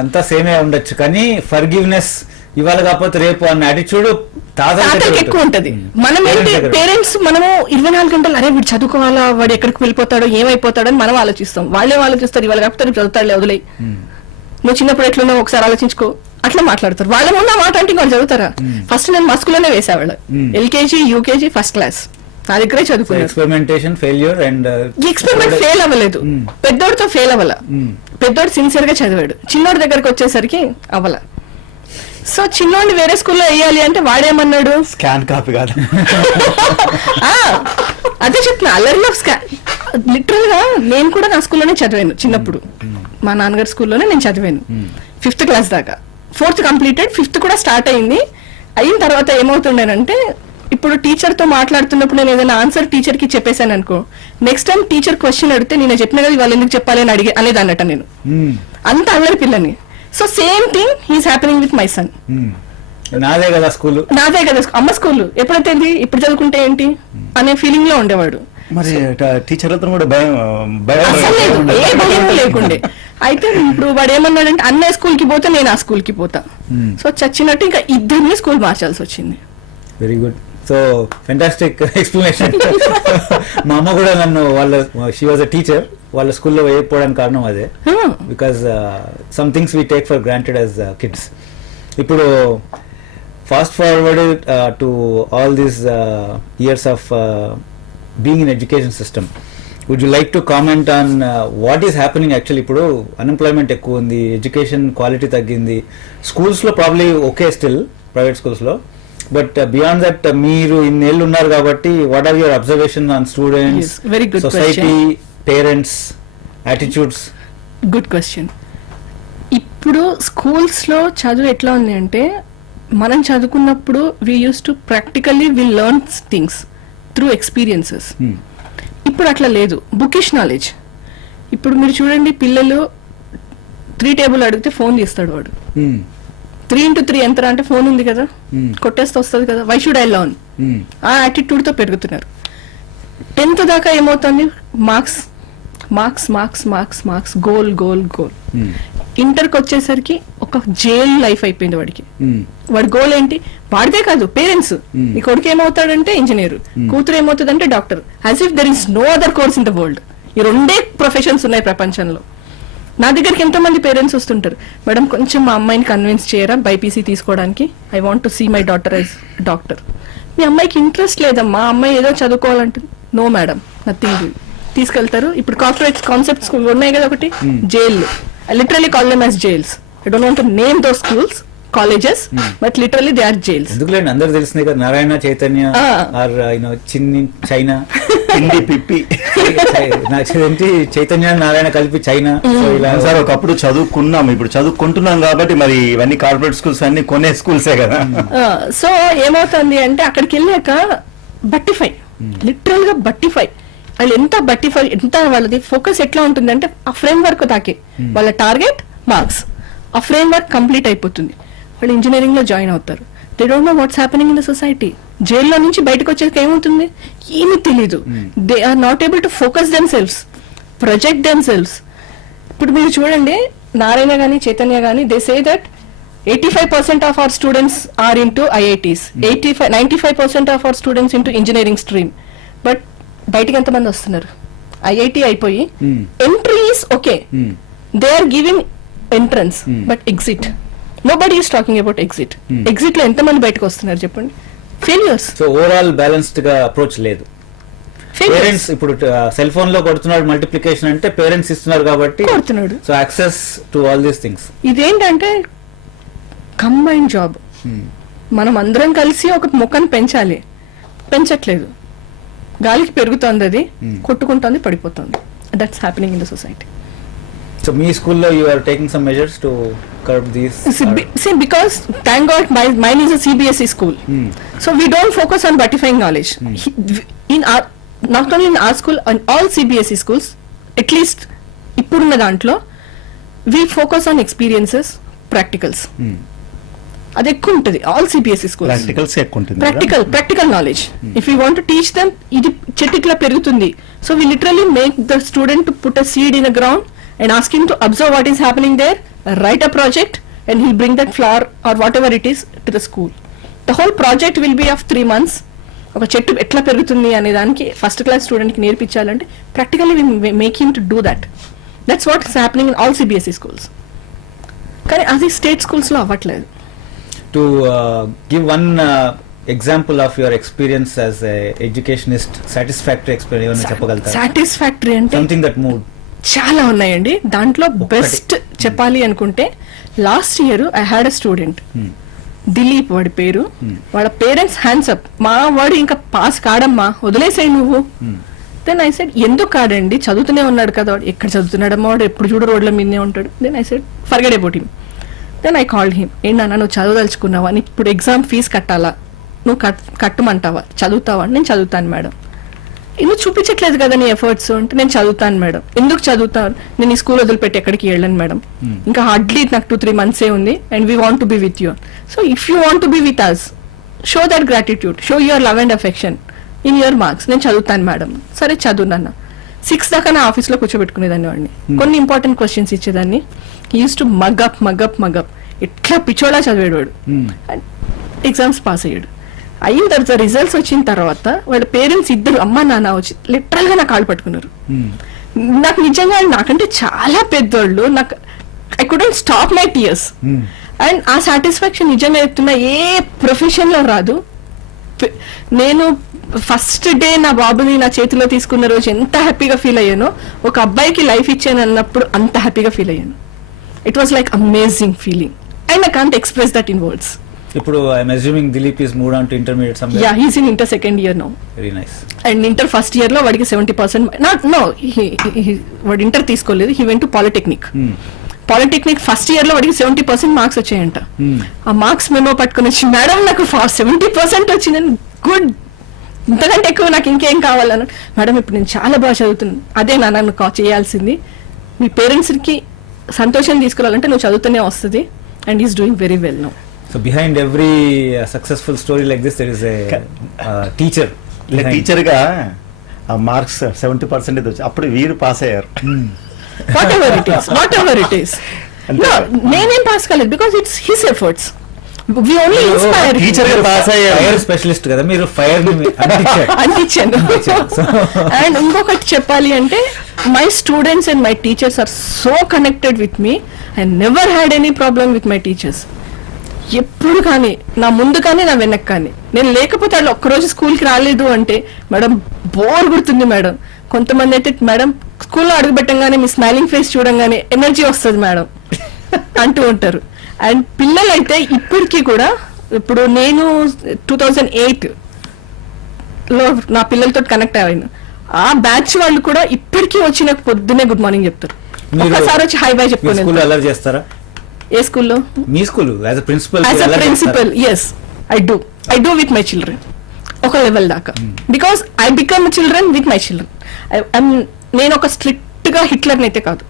అంతా సేమే ఉండొచ్చు కానీ ఫర్గివ్నెస్ ఇవాళ కాకపోతే రేపు అన్న యాటిట్యూడ్ తాతకి ఎక్కువ ఉంటది. మనం ఏంటి పేరెంట్స్, మనము 24 గంటలు అరే వీడు చదువుకోవాలా, వాడు ఎక్కడికి వెళ్ళిపోతాడో ఏమైపోతాడో అని మనం ఆలోచిస్తాం. వాళ్ళే ఆలోచిస్తారు ఇవాళ కాకపోతే రేపు చదువుతాడులే వదిలే, నువ్వు చిన్నప్పుడు ఎట్లున్నావు ఒకసారి ఆలోచించుకో, అట్లా మాట్లాడతారు. వాళ్ళ ముందు మాట అంటే వాళ్ళు చదువుతారా? ఫస్ట్ నేను మా స్కూల్లోనే వేసేవాళ్ళు, ఎల్కేజీ యూకేజీ ఫస్ట్ క్లాస్ నా దగ్గరే చదువుకున్నాను. Experimentation failure and experiment fail అవ్వలేదు, పెద్దోడితో ఫెయిల్ అవ్వాల, పెద్దోడు సిన్సియర్ గా చదివాడు, చిన్నోడి దగ్గరకు వచ్చేసరికి అవ్వాల. సో చిన్నోడిని వేరే స్కూల్లో వేయాలి అంటే వాడేమన్నాడు, స్కాన్ కాపీ కాదు. అదే చెప్తున్నా, అల్లరిలో లిటరల్ గా నేను కూడా నా స్కూల్లోనే చదివాను చిన్నప్పుడు, మా నాన్నగారి స్కూల్లోనే నేను చదివాను 5th క్లాస్ దాకా. 4th కంప్లీటెడ్, 5th కూడా స్టార్ట్ అయింది. అయిన తర్వాత ఏమవుతుండేనంటే, ఇప్పుడు టీచర్ తో మాట్లాడుతున్నప్పుడు నేను ఏదైనా ఆన్సర్ టీచర్ కి చెప్పేశాను అనుకో, నెక్స్ట్ టైం టీచర్ క్వశ్చన్ అడిగితే నేను చెప్పిన కదా వాళ్ళు ఎందుకు చెప్పాలి అని అనేది అన్నట్ట నేను, అంత అల్లరి పిల్లని. So same thing he's happening with my son. నాదే కదా స్కూల్, నాదే కదా అమ్మ స్కూల్, ఎప్పుడైతే ఇప్పుడు చదువుకుంటే ఏంటి అనే ఫీలింగ్ లో ఉండేవాడు. మరి టీచర్లతో కూడా అసలు లేదు, ఏ భయం లేకుండే. అయితే ఇప్పుడు వాడు ఏమన్నాడంటే అన్నయ్య స్కూల్ కి పోతే నేను ఆ స్కూల్ కి పోతా. సో చచ్చినట్టు ఇంకా ఇద్దరిని స్కూల్ మార్చాల్సి వచ్చింది. Very good. So fantastic explanation. మా అమ్మ కూడా నన్ను షీ వాజ్ అ టీచర్, వాళ్ళ స్కూల్లో వేయకపోవడానికి కారణం అదే, because some things we take for granted as kids. ఇప్పుడు fast forward to all these years of being in education system, would you like to comment on what is happening? Actually ఇప్పుడు unemployment ఎక్కువ ఉంది, education quality తగ్గింది, స్కూల్స్లో probably okay still private స్కూల్స్లో, but beyond that మీరు ఇన్నేళ్ళు ఉన్నారు కాబట్టి what are your observation on students, society, parents attitudes? Good question. ఇప్పుడు స్కూల్స్ లో చదువు ఎట్లా ఉంది అంటే, మనం చదువుకున్నప్పుడు we use to practically we learn things through experiences. ఇప్పుడు అట్లా లేదు, బుకిష్ నాలెడ్జ్. ఇప్పుడు మీరు చూడండి, పిల్లలు 3 టేబుల్ అడిగితే ఫోన్ తీస్తాడు వాడు. 3 into 3 ఎంత అంటే ఫోన్ ఉంది కదా, కొట్టేస్తే వస్తుంది కదా, వై షుడ్ ఐ లర్న్, ఆ యాటిట్యూడ్ తో పెరుగుతున్నారు. 10th దాకా ఏమవుతుంది, marks marks marks marks marks, goal goal goal. ఇంటర్కి వచ్చేసరికి ఒక జైల్ లైఫ్ అయిపోయింది వాడికి. వాడి గోల్ ఏంటి, వాడితే కాదు పేరెంట్స్, ఈ కొడుకు ఏమవుతాడంటే ఇంజనీర్, కూతురు ఏమవుతుందంటే doctor, as if there is no other course in the world. ఈ 2 ప్రొఫెషన్స్ ఉన్నాయి ప్రపంచంలో. నా దగ్గరికి ఎంతో మంది పేరెంట్స్ వస్తుంటారు, మేడం కొంచెం మా అమ్మాయిని కన్విన్స్ చేయరా బైపీసీ తీసుకోవడానికి, I want to see my daughter as doctor. మీ అమ్మాయికి ఇంట్రెస్ట్ లేదమ్మా, అమ్మాయి ఏదో చదువుకోవాలంటుంది. No madam, nothing. తీసుకెళ్తారు. ఇప్పుడు కార్పొరేట్ కాన్సెప్ట్స్ ఉన్నాయి కదా, ఒకటి jail, I literally call them as jails. I don't want to name those schools, colleges, but literally they are jails. ఎందుకులేండి, అందరు తెలిసిందే కదా, నారాయణ, చైతన్య, ఆర్ చిన్ని చైనా, హిందీ పిప్పి, చైతన్య నారాయణ కలిపి చైనా. సార్ ఒకప్పుడు చదువుకున్నాం, ఇప్పుడు చదువుకుంటున్నాం కాబట్టి మరి ఇవన్నీ కార్పొరేట్ స్కూల్స్ అన్ని కొనే స్కూల్సే కదా. సో ఏమవుతుంది అంటే అక్కడికి వెళ్ళాక బట్టిఫై, లిటరల్ గా బట్టిఫై. వాళ్ళు ఎంత బట్టిఫై, ఎంత వాళ్ళది ఫోకస్ ఎట్లా ఉంటుందంటే ఆ ఫ్రేమ్ వర్క్ తాకే, వాళ్ళ టార్గెట్ మార్క్స్, ఆ ఫ్రేమ్ వర్క్ కంప్లీట్ అయిపోతుంది, వాళ్ళు ఇంజనీరింగ్ లో జాయిన్ అవుతారు. They don't know what's happening in the society. జైల్లో నుంచి బయటకు వచ్చేది ఏమవుతుంది, ఏమీ తెలీదు. They are not able to focus themselves, project themselves. ఇప్పుడు మీరు చూడండి, నారాయణ గానీ చైతన్య గానీ, they say that 85% of our students are into IITs, 95% of our students into engineering stream. But బయటికి ఎంతమంది వస్తున్నారు, ఐఐటి అయిపోయి entry is okay, they are giving entrance, but exit nobody is talking about exit. Exit లో ఎంతమంది బయటకు వస్తున్నారు చెప్పండి, failures. So overall balanced గా అప్రోచ్ లేదు. పేరెంట్స్ ఇప్పుడు సెల్ ఫోన్ లో కొడుతున్నాడు మల్టిప్లికేషన్ అంటే పేరెంట్స్ ఇస్తున్నారు కాబట్టి కొడుతున్నాడు. So access to all these things. ఇదేంటంటే కంబైన్ జాబ్, మనం అందరం కలిసి ఒక మొక్కను పెంచాలి, పెంచట్లేదు, గాలికి పెరుగుతుంది, అది కొట్టుకుంటుంది, పడిపోతుంది. That's happening in the society. So మీ స్కూల్లో you are taking some measures to curb these? See, because thank God mine is a CBSE school. So we don't focus on buttifying knowledge. In our, not only in our school, on all CBSE schools, at least ఇప్పుడున్న దాంట్లో we focus on experiences, practicals. అది ఎక్కువ ఉంటుంది all CBSE schools. Practicals ఎక్కువ ఉంటుంది. Practical knowledge if you want to teach them, ఇది చెట్టు ఇట్లా పెరుగుతుంది. So we literally make the student to put a seed in a ground and ask him to observe what is happening there, write a project and he'll bring that flower or whatever it is to the school. The whole project will be of 3 months. ఒక చెట్టు ఎట్లా పెరుగుతుంది అనే దానికి first class స్టూడెంట్కి నేర్పించాలంటే practically we make him to do that. That's what is happening in all CBSE schools. కానీ అది స్టేట్ స్కూల్స్లో అవ్వట్లేదు. To give one example of your experience as a educationist, satisfactory experience ఏమైనా చెప్పగలుగుతారా? సాటిస్ఫాక్టరీ అంటే Something that moved. చాలా ఉన్నాయండి. దాంట్లో బెస్ట్ చెప్పాలి అనుకుంటే last year I had a student Dilip, వాడి పేరు. వాళ్ళ పేరెంట్స్ హ్యాండ్స్ అప్, మా వాడు ఇంకా పాస్ కాడమ్మా, వదిలేసాయి నువ్వు. దెన్ ఐ సెడ్ ఎందుకు కాడండి, చదువుతూనే ఉన్నాడు కదా. వాడు ఎక్కడ చదువుతున్నాడమ్మా, వాడు ఎప్పుడు చూడ రోడ్ల మీదనే ఉంటాడు. Then I said forget about him. Then I called him, ఏంటన్నా నువ్వు చదవదలుచుకున్నావా, నీకు ఇప్పుడు ఎగ్జామ్ ఫీజు కట్టాలా, నువ్వు కట్టమంటావా, చదువుతావా? నేను చదువుతాను మేడం. నువ్వు చూపించట్లేదు కదా నీ ఎఫర్ట్స్ అంటే, నేను చదువుతాను మేడం. ఎందుకు చదువుతాను, నేను ఈ స్కూల్ వదిలిపెట్టి ఎక్కడికి వెళ్ళను మేడం, ఇంకా హార్డ్లీ నాకు 2-3 months ఉంది and we want to be with you. So if you want to be with us, show that gratitude, show your love and affection in your marks. నేను చదువుతాను మేడం. సరే చదువునన్నా. 6 దాకా నా ఆఫీస్లో కూర్చోబెట్టుకునేదాన్ని వాడిని. కొన్ని ఇంపార్టెంట్ క్వశ్చన్స్ ఇచ్చేదాన్ని. హీ యూస్ టు మగప్ ఎట్లా పిచ్చోలా చదివాడు వాడు. ఎగ్జామ్స్ పాస్ అయ్యాడు. అయిన తర్వాత రిజల్ట్స్ వచ్చిన తర్వాత వాళ్ళ పేరెంట్స్ ఇద్దరు అమ్మ నాన్న వచ్చి లిటరల్ గా నా కాళ్ళు పట్టుకున్నారు. నాకు నిజంగా నాకంటే చాలా పెద్దోళ్ళు, నాకు I couldn't stop my tears. And ఆ సాటిస్ఫాక్షన్ నిజంగా చెప్తున్నా ఏ ప్రొఫెషన్ లో రాదు. నేను ఫస్ట్ డే నా బాబుని నా చేతిలో తీసుకున్న రోజు ఎంత హ్యాపీగా ఫీల్ అయ్యానో, ఒక అబ్బాయికి లైఫ్ ఇచ్చాను అన్నప్పుడు అంత హ్యాపీగా ఫీల్ అయ్యాను. It was like amazing feeling and I can't express that in words. ఇప్పుడు I'm assuming Dilip is moved on to intermediate somewhere. Yeah, he's in inter 2nd year now. Very nice. And inter first year లో వాడికి 70%, వాడు inter తీసుకోలేదు, he went to polytechnic. Polytechnic first year లో వాడికి 70% marks వచ్చాయంట. ఆ marks memo పట్టుకుని వచ్చి, మేడం నాకు 70% వచ్చిందని, గుడ్, ఇంతకంటే ఎక్కువ నాకు ఇంకేం కావాలన్న. మేడం ఇప్పుడు నేను చాలా బాగా చదువుతున్నాను. అదే నన్ను చేయాల్సింది, మీ పేరెంట్స్ కి సంతోషం తీసుకురావాలంటే నువ్వు చదువుతూనే వస్తుంది. And is doing very well now. So behind every successful story like this there is a teacher. Teacher గా ఆ మార్క్స్ 70% వచ్చి అప్పుడు వీరు పాస్ అయ్యారు. వాట్ ఎవర్ ఇట్ ఈస్ నేనేం పాస్ కాలేదు, because it's his efforts. We only inspire. Teacher గా pass అయ్యారు. ఫైర్ స్పెషలిస్ట్ కదా మీరు, ఫైర్ అంటించాను. అండ్ ఇంకొకటి చెప్పాలి అంటే, my students and my teachers are so connected with me. I never had any problem with my teachers. ఎప్పుడు కానీ నా ముందు కానీ నా వెనక్కి కానీ, నేను లేకపోతే వాళ్ళు ఒక్కరోజు స్కూల్కి రాలేదు అంటే, మేడం బోర్ గుర్తుంది మేడం. కొంతమంది అయితే, మేడం స్కూల్లో అడుగుపెట్టంగానే మీ స్మైలింగ్ ఫేస్ చూడంగానే ఎనర్జీ వస్తుంది మేడం అంటూ ఉంటారు. అండ్ పిల్లలు అయితే ఇప్పటికీ కూడా, ఇప్పుడు నేను 2008 లో నా పిల్లలతో కనెక్ట్ అయ్యాను. ఆ బ్యాచ్ వాళ్ళు కూడా ఇప్పటికీ వచ్చి నాకు పొద్దున్నే గుడ్ మార్నింగ్ చెప్తారు. ఒక్కసారి వచ్చి హై బై చెప్పుకోలేదు. అలర్ చేస్తారా? ఏ స్కూల్లో? మీ school as a principal? As a principal, yes, I do with my children ఒక లెవెల్ దాకా. Because I become children with my children. నేను ఒక స్ట్రిక్ట్ గా హిట్లర్ అయితే కాదు.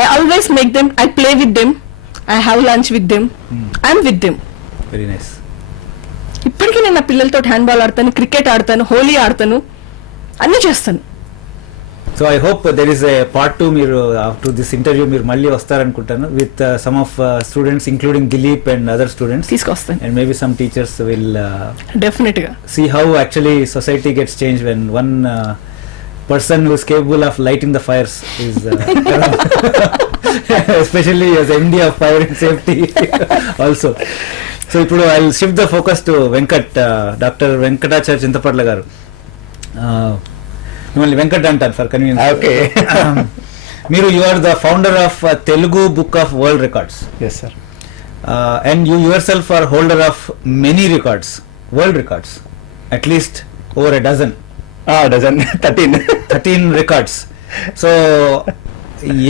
I always make them, I play with them, I have lunch with them, I'm with them. Very nice. ఇప్పటికీ నేను నా పిల్లలతో హ్యాండ్బాల్ ఆడతాను, క్రికెట్ ఆడతాను, హోలీ ఆడతాను, అన్ని చేస్తాను. So I hope there is a part 2. మీరు ఆఫ్టర్ దిస్ ఇంటర్వ్యూ మీరు మళ్ళీ వస్తారనుకుంటాను with some of students including Dilip and other students. తీసుకొస్తాను. And maybe some teachers will definite గా see how actually society gets changed when one person who is capable of lighting the fires is especially as MD of fire and safety also. So ఇప్పుడు I'll shift the focus to Venkat, Dr. Venkatacharya Chintapadla garu. మిమ్మల్ని వెంకట్ అంటారు for convenience. Okay. మీరు you are the founder of Telugu book of world records. Yes sir. And you yourself are holder of many records, world records, at least over a dozen. Dozen 13 records. So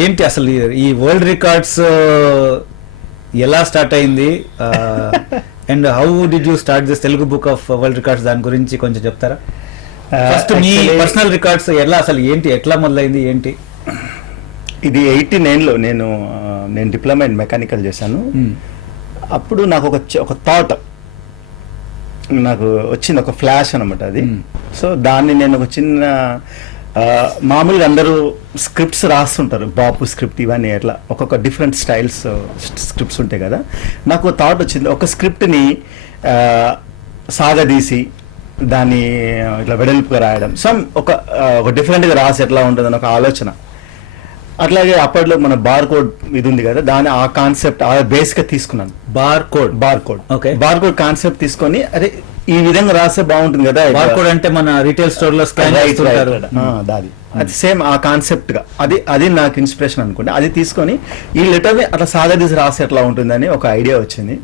ఏంటి అసలు ఈ world records ఎలా start అయింది and how did you start this Telugu book of world records, దాని గురించి కొంచెం చెప్తారా? First మీ personal records ఎలా, అసలు ఏంటి, ఎట్లా మొదలైంది ఏంటి? ఇది 89లో నేను డిప్లొమా ఇన్ మెకానికల్ చేశాను. అప్పుడు నాకు ఒక థాట్ నాకు వచ్చింది, ఒక ఫ్లాష్ అనమాట అది. సో దాన్ని నేను ఒక చిన్న మామూలుగా అందరూ స్క్రిప్ట్స్ రాస్తుంటారు, బాపు స్క్రిప్ట్ ఇవన్నీ, ఎట్లా ఒక్కొక్క డిఫరెంట్ స్టైల్స్ స్క్రిప్ట్స్ ఉంటాయి కదా. నాకు థాట్ వచ్చింది, ఒక స్క్రిప్ట్ని సాగదీసి దాన్ని ఇట్లా వెడల్పుగా రాయడం, ఒక డిఫరెంట్గా రాసి ఎట్లా ఉంటుందని ఒక ఆలోచన. అట్లాగే అప్పట్లో మన బార్ కోడ్ ఇది ఉంది కదా, ఆ కాన్సెప్ట్ బేస్ గా తీసుకున్నాను. Bar code okay. Bar code concept తీసుకొని అరే ఈ విధంగా రాస్తే బాగుంటుంది కదా. బార్ కోడ్ అంటే మన రీటైల్ స్టోర్ లో స్కాన్ చేస్తుంటారు. అది సేమ్ ఆ కాన్సెప్ట్ గా అది నాకు ఇన్స్పిరేషన్ అనుకుంటే, అది తీసుకొని ఈ లెటర్ ని అట్లా సాగదీసి రాస్తే ఎట్లా ఉంటుందని ఒక ఐడియా వచ్చింది.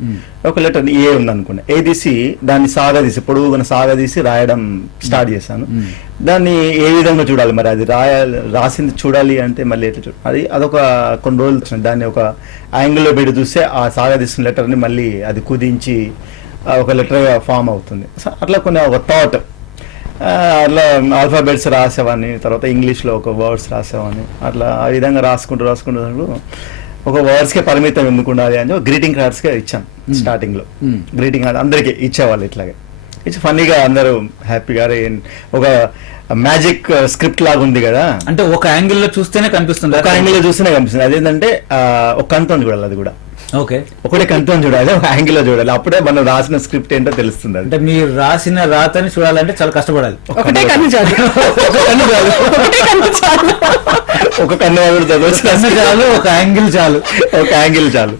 ఒక లెటర్ ఏ ఉంది అనుకుంటా, ఏ తీసి దాన్ని సాగదీసి పొడుగున సాగదీసి రాయడం స్టార్ట్ చేశాను. దాన్ని ఏ విధంగా చూడాలి మరి, అది రాసింది చూడాలి అంటే మళ్ళీ ఎట్లా చూడాలి, అదొక కొన్ని రోజులు వచ్చింది. దాన్ని ఒక యాంగిల్లో పెట్టి చూస్తే ఆ సాగదీసిన లెటర్ని మళ్ళీ అది కుదించి ఒక లెటర్ ఫామ్ అవుతుంది. అట్లా కొన్ని ఒక థాట్, అట్లా ఆల్ఫాబెట్స్ రాసేవాడిని, తర్వాత ఇంగ్లీష్లో ఒక వర్డ్స్ రాసేవాడిని. అట్లా ఆ విధంగా రాసుకుంటూ ఒక వర్డ్స్కే పరిమితం ఎందుకు ఉండాలి అని గ్రీటింగ్ కార్డ్స్కే ఇచ్చాను స్టార్టింగ్లో. గ్రీటింగ్ కార్డ్ అందరికీ ఇచ్చేవాళ్ళు, ఇట్లాగే ఇట్స్ ఫన్నీగా అందరూ హ్యాపీగా ఒక మ్యాజిక్ స్క్రిప్ట్ లాగా ఉంది కదా. అంటే ఒక యాంగిల్ లో చూస్తేనే కనిపిస్తుంది, ఒక యాంగిల్ లో చూస్తేనే కనిపిస్తుంది. అదేంటంటే ఒక కంతో చూడాలి, అది కూడా ఓకే, ఒకటే కంతో చూడాలి, ఒక యాంగిల్ లో చూడాలి, అప్పుడే మనం రాసిన స్క్రిప్ట్ ఏంటో తెలుస్తుంది. అంటే మీరు రాసిన రాతని చూడాలంటే చాలా కష్టపడాలి. ఒకటే కన్ను చాలు, ఒక కన్ను చాలు, ఒకటే కన్ను చాలు, ఒక కన్ను చాలు, ఒక యాంగిల్ చాలు, ఒక యాంగిల్ చాలు.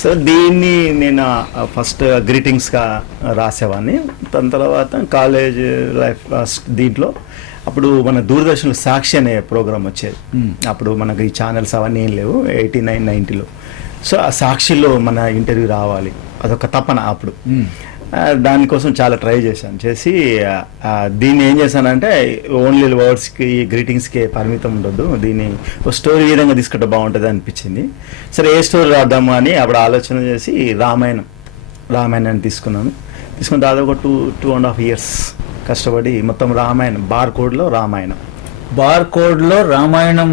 సో దీన్ని నేను ఫస్ట్ గ్రీటింగ్స్ గా రాసేవాడిని. దాని తర్వాత కాలేజ్ లైఫ్ దీంట్లో అప్పుడు మన దూరదర్శన్లో సాక్షి అనే ప్రోగ్రామ్ వచ్చేది. అప్పుడు మనకు ఈ ఛానల్స్ అవన్నీ ఏం లేవు, 89, 90లో. సో ఆ సాక్షిలో మన ఇంటర్వ్యూ రావాలి, అదొక తపన అప్పుడు. దానికోసం చాలా ట్రై చేసి దీన్ని ఏం చేశానంటే ఓన్లీ వర్డ్స్కి గ్రీటింగ్స్కి పరిమితం ఉండొద్దు, దీన్ని ఒక స్టోరీ విధంగా తీసుకుంటే బాగుంటుంది అనిపించింది. సరే ఏ స్టోరీ రాద్దాము అని అప్పుడు ఆలోచన చేసి రామాయణాన్ని తీసుకుని దాదాపు 2.5 years కష్టపడి మొత్తం రామాయణం, బార్ కోడ్లో రామాయణం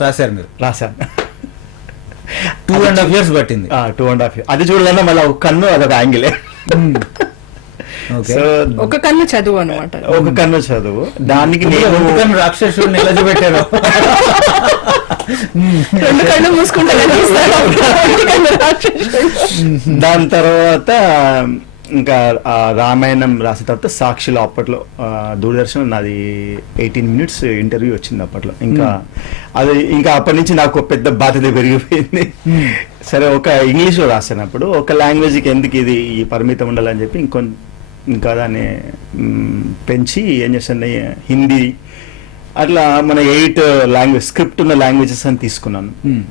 రాశారు మీరు? రాశాను. 2.5 years పట్టింది. 2.5 years. అది చూడాలన్నా మళ్ళీ ఒక కన్ను, అదొక యాంగిలే. సో ఒక కన్ను చదువు అనమాట, ఒక కన్ను చదువు. దానికి నేను రాక్షసుడిని ఎలా చూపెట్టారు, 2 కళ్ళు మూసుకుంటే దాని తర్వాత ఇంకా రామాయణం రాసిన తర్వాత సాక్షిలో అప్పట్లో దూరదర్శన్ నాది 18 minutes ఇంటర్వ్యూ వచ్చింది అప్పట్లో. ఇంకా అప్పటి నుంచి నాకు పెద్ద బాధ్యత పెరిగిపోయింది. సరే ఒక ఇంగ్లీష్లో రాసినప్పుడు ఒక లాంగ్వేజ్కి ఎందుకు ఇది ఈ పరిమితం ఉండాలని చెప్పి ఇంకా దాన్ని పెంచి ఏం చేశాను, హిందీ అట్లా మన 8 లాంగ్వేజ్ స్క్రిప్ట్ ఉన్న లాంగ్వేజెస్ అని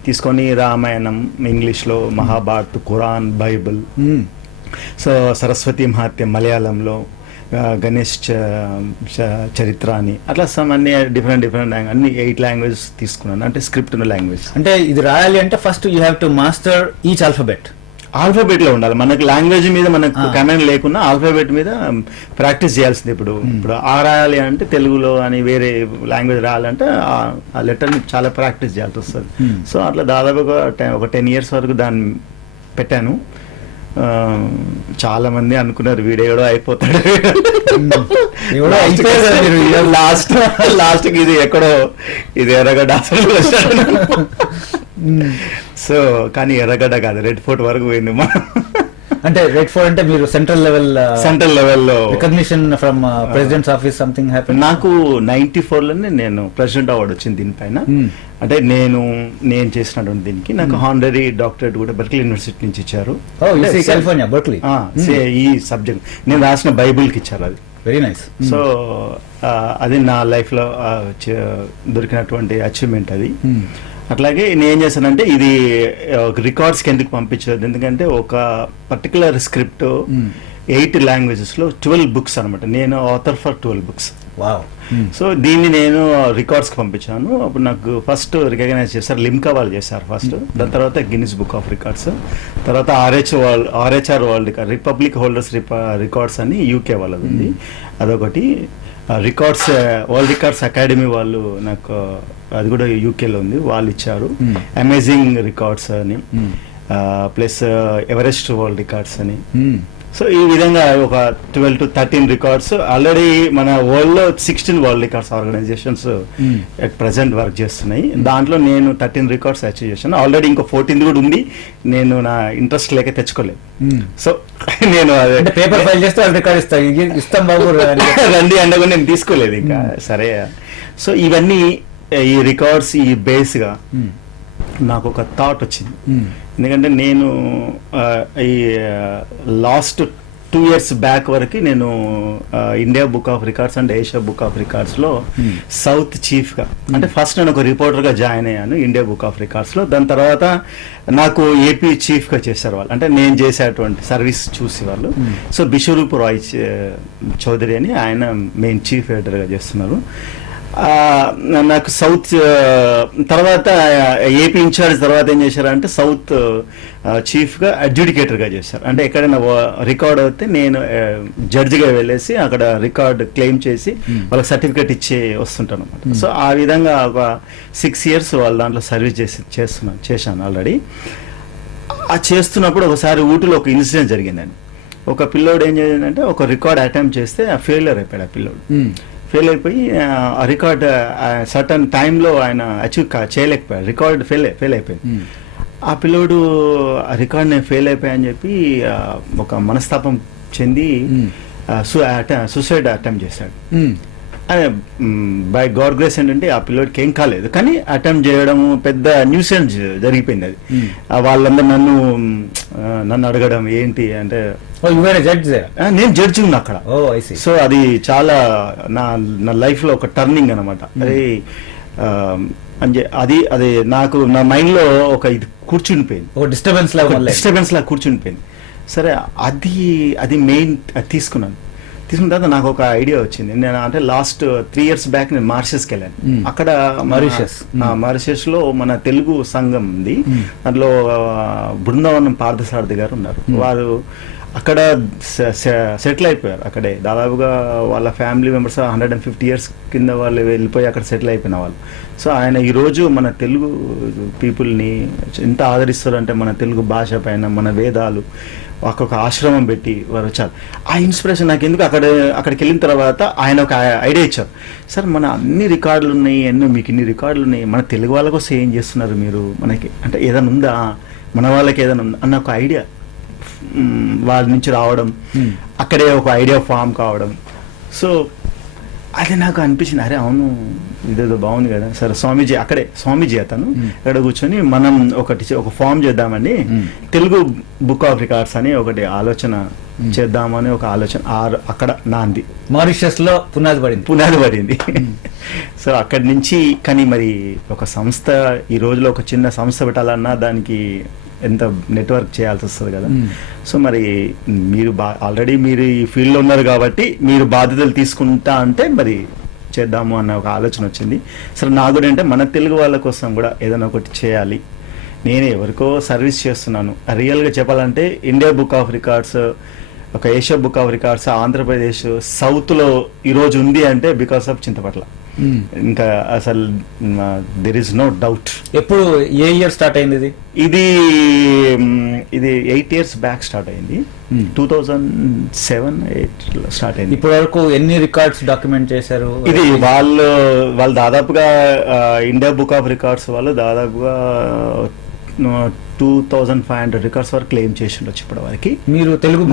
తీసుకొని రామాయణం ఇంగ్లీష్లో, మహాభారత్, ఖురాన్, బైబిల్, సో సరస్వతి మహాత్యం మలయాళంలో, గణేష్ చరిత్ర అని అట్లా అన్ని డిఫరెంట్ అన్ని 8 లాంగ్వేజెస్ తీసుకున్నాను. అంటే స్క్రిప్ట్ ఉన్న లాంగ్వేజ్. అంటే ఇది రాయాలి అంటే first you have to master each alphabet లో ఉండాలి. మనకు లాంగ్వేజ్ మీద మనకు కమాండ్ లేకున్నా ఆల్ఫాబెట్ మీద ప్రాక్టీస్ చేయాల్సింది. ఇప్పుడు ఆ రాయాలి అంటే తెలుగులో అని వేరే లాంగ్వేజ్ రాయాలంటే ఆ లెటర్ని చాలా ప్రాక్టీస్ చేయాల్సి వస్తుంది. సో అట్లా దాదాపుగా ఒక 10 years వరకు దాన్ని పెట్టాను. చాలా మంది అనుకున్నారు వీడియో అయిపోతాడు, లాస్ట్ ఇది ఎక్కడో ఇది ఎర్రగడ్డ. సో కానీ ఎర్రగడ్డ కాదు, రెడ్ ఫోర్ట్ వరకు పోయింది. అంటే రెడ్ ఫోర్ట్ అంటే మీరు సెంట్రల్ లెవెల్లో recognition from president's office something happen. నాకు 94లోనే నేను ప్రెసిడెంట్ అవార్డు వచ్చింది దీనిపైన. అంటే నేను చేసినటువంటి దీనికి నాకు హానరీ డాక్టరేట్ కూడా బెర్క్లీ యూనివర్సిటీ నుంచి ఇచ్చారు. California Berkeley. ఈ సబ్జెక్ట్ నేను రాసిన బైబిల్కి ఇచ్చారు, అది వెరీ నైస్. సో అది నా లైఫ్లో దొరికినటువంటి అచీవ్మెంట్ అది. అట్లాగే నేను ఏం చేశానంటే ఇది రికార్డ్స్కి ఎందుకు పంపించలేదు, ఎందుకంటే ఒక పర్టికులర్ స్క్రిప్ట్ 8 లాంగ్వేజెస్లో 12 బుక్స్ అనమాట. నేను author for 12 books. Wow. So దీన్ని నేను రికార్డ్స్కి పంపించాను. అప్పుడు నాకు ఫస్ట్ రికగ్నైజ్ చేశారు, లిమ్కా వాళ్ళు చేశారు ఫస్ట్, దాని తర్వాత గిన్నిస్ బుక్ ఆఫ్ రికార్డ్స్, తర్వాత ఆర్హెచ్ఆర్ వరల్డ్ రిపబ్లిక్ హోల్డర్స్ రికార్డ్స్ అని యూకే వాళ్ళది ఉంది, అదొకటి. రికార్డ్స్ వరల్డ్ రికార్డ్స్ అకాడమీ వాళ్ళు నాకు, అది కూడా యూకేలో ఉంది, వాళ్ళు ఇచ్చారు. అమేజింగ్ రికార్డ్స్ అని, ప్లస్ ఎవరెస్ట్ వరల్డ్ రికార్డ్స్ అని. సో ఈ విధంగా ఒక 12 to 13 రికార్డ్స్ ఆల్రెడీ మన వరల్డ్ లో 16 world records organisations at present work చేస్తున్నాయి. దాంట్లో నేను 13 రికార్డ్స్ అచీవ్ చేశాను. ఆల్రెడీ ఇంకో 14 కూడా ఉంది, నేను నా ఇంట్రెస్ట్ లేక తెచ్చుకోలేదు. సో నేను పేపర్ ఫైల్ చేస్తే రికార్డ్ ఇస్తాం బాబు రండి అండగా నేను తీసుకోలేదు ఇంకా. సరే, సో ఇవన్నీ ఈ రికార్డ్స్ ఈ బేస్గా నాకు ఒక థాట్ వచ్చింది. ఎందుకంటే నేను ఈ లాస్ట్ 2 years బ్యాక్ వరకు నేను India book of records and Asia book of రికార్డ్స్లో సౌత్ చీఫ్గా, అంటే ఫస్ట్ నేను ఒక రిపోర్టర్గా జాయిన్ అయ్యాను ఇండియా బుక్ ఆఫ్ రికార్డ్స్లో. దాని తర్వాత నాకు ఏపీ చీఫ్గా చేశారు వాళ్ళు, అంటే నేను చేసేటువంటి సర్వీస్ చూసి వాళ్ళు. సో బిషరూప్ రాయ్ చౌదరి అని ఆయన మెయిన్ చీఫ్ ఎడిటర్గా చేస్తున్నారు. నాకు సౌత్ తర్వాత ఏపీ ఇన్ఛార్జ్ తర్వాత ఏం చేశారంటే సౌత్ చీఫ్గా అడ్జుడికేటర్గా చేశారు. అంటే ఎక్కడైనా రికార్డ్ అయితే నేను జడ్జిగా వెళ్ళేసి అక్కడ రికార్డ్ క్లెయిమ్ చేసి వాళ్ళకి సర్టిఫికేట్ ఇచ్చి వస్తుంటాను అనమాట. సో ఆ విధంగా ఒక 6 years వాళ్ళ దాంట్లో సర్వీస్ చేశాను ఆల్రెడీ. ఆ చేస్తున్నప్పుడు ఒకసారి ఊటీలో ఒక ఇన్సిడెంట్ జరిగిందండి. ఒక పిల్లోడు ఏం చేసిందంటే ఒక రికార్డ్ అటెంప్ట్ చేస్తే ఫెయిల్యూర్ అయిపోయాడు. ఆ పిల్లోడు ఫెయిల్ అయిపోయి ఆ రికార్డ్ సర్టన్ టైంలో ఆయన అచీవ్ చేయలేకపోయాడు, రికార్డ్ ఫెయిల్ అయిపోయింది. ఆ పిల్లోడు ఆ రికార్డ్ నేను ఫెయిల్ అయిపోయాయని చెప్పి ఒక మనస్తాపం చెంది సూసైడ్ అటెంప్ట్ చేశాడు. బై గాడ్ గ్రేస్ ఏంటంటే ఆ పిల్లోడికి ఏం కాలేదు, కానీ అటెంప్ట్ చేయడం పెద్ద న్యూసెన్స్ జరిగిపోయింది. అది వాళ్ళందరూ నన్ను అడగడం ఏంటి అంటే నేను జడ్జి ఉన్నా అక్కడ. సో అది చాలా నా లైఫ్ లో ఒక టర్నింగ్ అనమాట. అది నాకు నా మైండ్ లో ఒక ఇది కూర్చుండిపోయింది, డిస్టర్బెన్స్ లా కూర్చుండిపోయింది. సరే, అది మెయిన్ తీసుకున్న తర్వాత నాకు ఒక ఐడియా వచ్చింది. నేను అంటే లాస్ట్ 3 years బ్యాక్ నేను మారిషస్కి వెళ్ళాను. అక్కడ మారిషస్ లో మన తెలుగు సంఘం ఉంది, దాంట్లో బృందావనం పార్థసారథి గారు ఉన్నారు. వారు అక్కడ సెటిల్ అయిపోయారు. అక్కడే దాదాపుగా వాళ్ళ ఫ్యామిలీ మెంబర్స్ 150 years కింద వాళ్ళు వెళ్ళిపోయి అక్కడ సెటిల్ అయిపోయిన వాళ్ళు. సో ఆయన ఈరోజు మన తెలుగు పీపుల్ని ఎంత ఆదరిస్తారంటే మన తెలుగు భాష పైన, మన వేదాలు, ఒక ఆశ్రమం పెట్టి వారు వచ్చారు. ఆ ఇన్స్పిరేషన్ నాకు ఎందుకు అక్కడికి వెళ్ళిన తర్వాత ఆయన ఒక ఐడియా ఇచ్చారు. సార్, మన అన్ని రికార్డులు ఉన్నాయి, మీకు ఇన్ని రికార్డులు ఉన్నాయి, మన తెలుగు వాళ్ళ కోసం ఏం చేస్తున్నారు మీరు, మనకి అంటే ఏదైనా ఉందా, మన వాళ్ళకి ఏదైనా ఉందా అన్న ఒక ఐడియా వాళ్ళ నుంచి రావడం, అక్కడే ఒక ఐడియా ఫామ్ కావడం. సో అది నాకు అనిపించింది, అరే అవును ఇదేదో బాగుంది కదా. సరే, స్వామీజీ అతను అక్కడ కూర్చొని మనం ఒక ఫామ్ చేద్దామని తెలుగు బుక్ ఆఫ్ రికార్డ్స్ అని ఒకటి ఆలోచన చేద్దామని ఒక ఆలోచన అక్కడ నాంది మారిషస్ లో పునాది పడింది. సో అక్కడి నుంచి, కానీ మరి ఒక సంస్థ ఈ రోజులో ఒక చిన్న సంస్థ పెట్టాలన్నా దానికి ఎంత నెట్వర్క్ చేయాల్సి వస్తుంది కదా. సో మరి మీరు ఆల్రెడీ మీరు ఈ ఫీల్డ్లో ఉన్నారు కాబట్టి మీరు బాధ్యతలు తీసుకుంటా అంటే మరి చేద్దాము అన్న ఒక ఆలోచన వచ్చింది. సరే, నాకు కూడా అంటే మన తెలుగు వాళ్ళ కోసం కూడా ఏదైనా ఒకటి చేయాలి. నేను ఎవరికో సర్వీస్ చేస్తున్నాను. రియల్గా చెప్పాలంటే ఇండియా బుక్ ఆఫ్ రికార్డ్స్, ఒక Asia book of records Andhra Pradesh సౌత్లో ఈరోజు ఉంది అంటే బికాస్ ఆఫ్ చింతపట్ల. ఇంకా అసలు దెర్ ఇస్ నో డౌట్. ఎప్పుడు ఏ ఇయర్ స్టార్ట్ అయింది ఇది 8 years బ్యాక్ స్టార్ట్ అయింది. 2007-8 స్టార్ట్ అయింది. ఇప్పటి వరకు ఎన్ని రికార్డ్స్ డాక్యుమెంట్ చేశారు? ఇది వాళ్ళు దాదాపుగా ఇండియా బుక్ ఆఫ్ రికార్డ్స్ వాళ్ళు దాదాపుగా 2500 రికార్డ్స్ వరకు క్లెయిమ్ చేసి ఉండొచ్చు ఇప్పటి వరకు. మీరు తెలుగు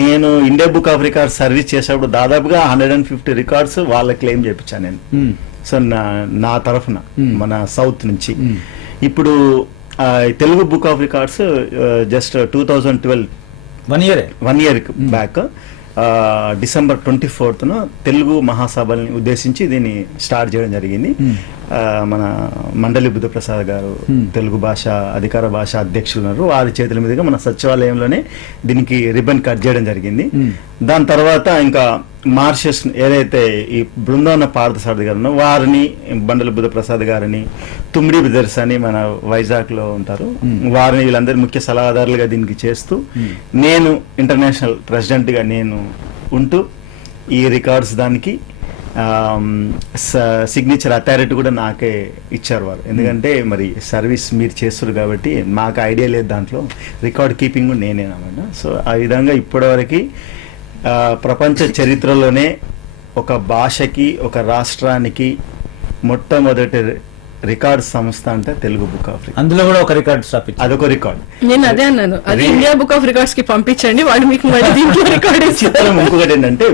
నేను India book of records service చేసేప్పుడు దాదాపుగా 150 రికార్డ్స్ వాళ్ళ క్లెయిమ్ చేయించాను నేను. సో నా తరఫున మన సౌత్ నుంచి. ఇప్పుడు Telugu book of records just 2012 1 year back December 24th Telugu మహాసభల్ని ఉద్దేశించి దీన్ని స్టార్ట్ చేయడం జరిగింది. మన మండలి బుద్ధప్రసాద్ గారు తెలుగు భాష అధికార భాష అధ్యక్షులు ఉన్నారు. వారి చేతుల మీదుగా మన సచివాలయంలోనే దీనికి రిబ్బన్ కట్ చేయడం జరిగింది. దాని తర్వాత ఇంకా మార్షస్ ఏదైతే ఈ బృందావన పార్థసారథి గారు ఉన్నారో వారిని, బండలి బుద్ధప్రసాద్ గారిని, తుమ్మిడి బ్రదర్స్ అని మన వైజాగ్ లో ఉంటారు, వారిని వీళ్ళందరూ ముఖ్య సలహాదారులుగా దీనికి చేస్తూ నేను ఇంటర్నేషనల్ ప్రెసిడెంట్ గా నేను ఉంటూ ఈ రికార్డ్స్ దానికి సిగ్నేచర్ అథారిటీ కూడా నాకే ఇచ్చారు వారు. ఎందుకంటే మరి సర్వీస్ మీరు చేస్తారు కాబట్టి మాకు ఐడియా లేదు, దాంట్లో రికార్డ్ కీపింగ్ నేనేనమాట. సో ఆ విధంగా ఇప్పటివరకు ప్రపంచ చరిత్రలోనే ఒక భాషకి ఒక రాష్ట్రానికి మొట్టమొదటి రికార్డ్ సంస్థ అంటే తెలుగు బుక్ ఆఫ్ రికార్డ్స్. అందులో కూడా ఒక రికార్డ్ స్థాపించారు. అదొక రికార్డ్. నేను అదే అన్నాను, అది ఇండియా బుక్ ఆఫ్ రికార్డ్స్ కి పంపించండి, వాళ్ళు మీకు మళ్ళీ దీంట్లో రికార్డ్ చిత్రం ఇంకొకటి ఏంటంటే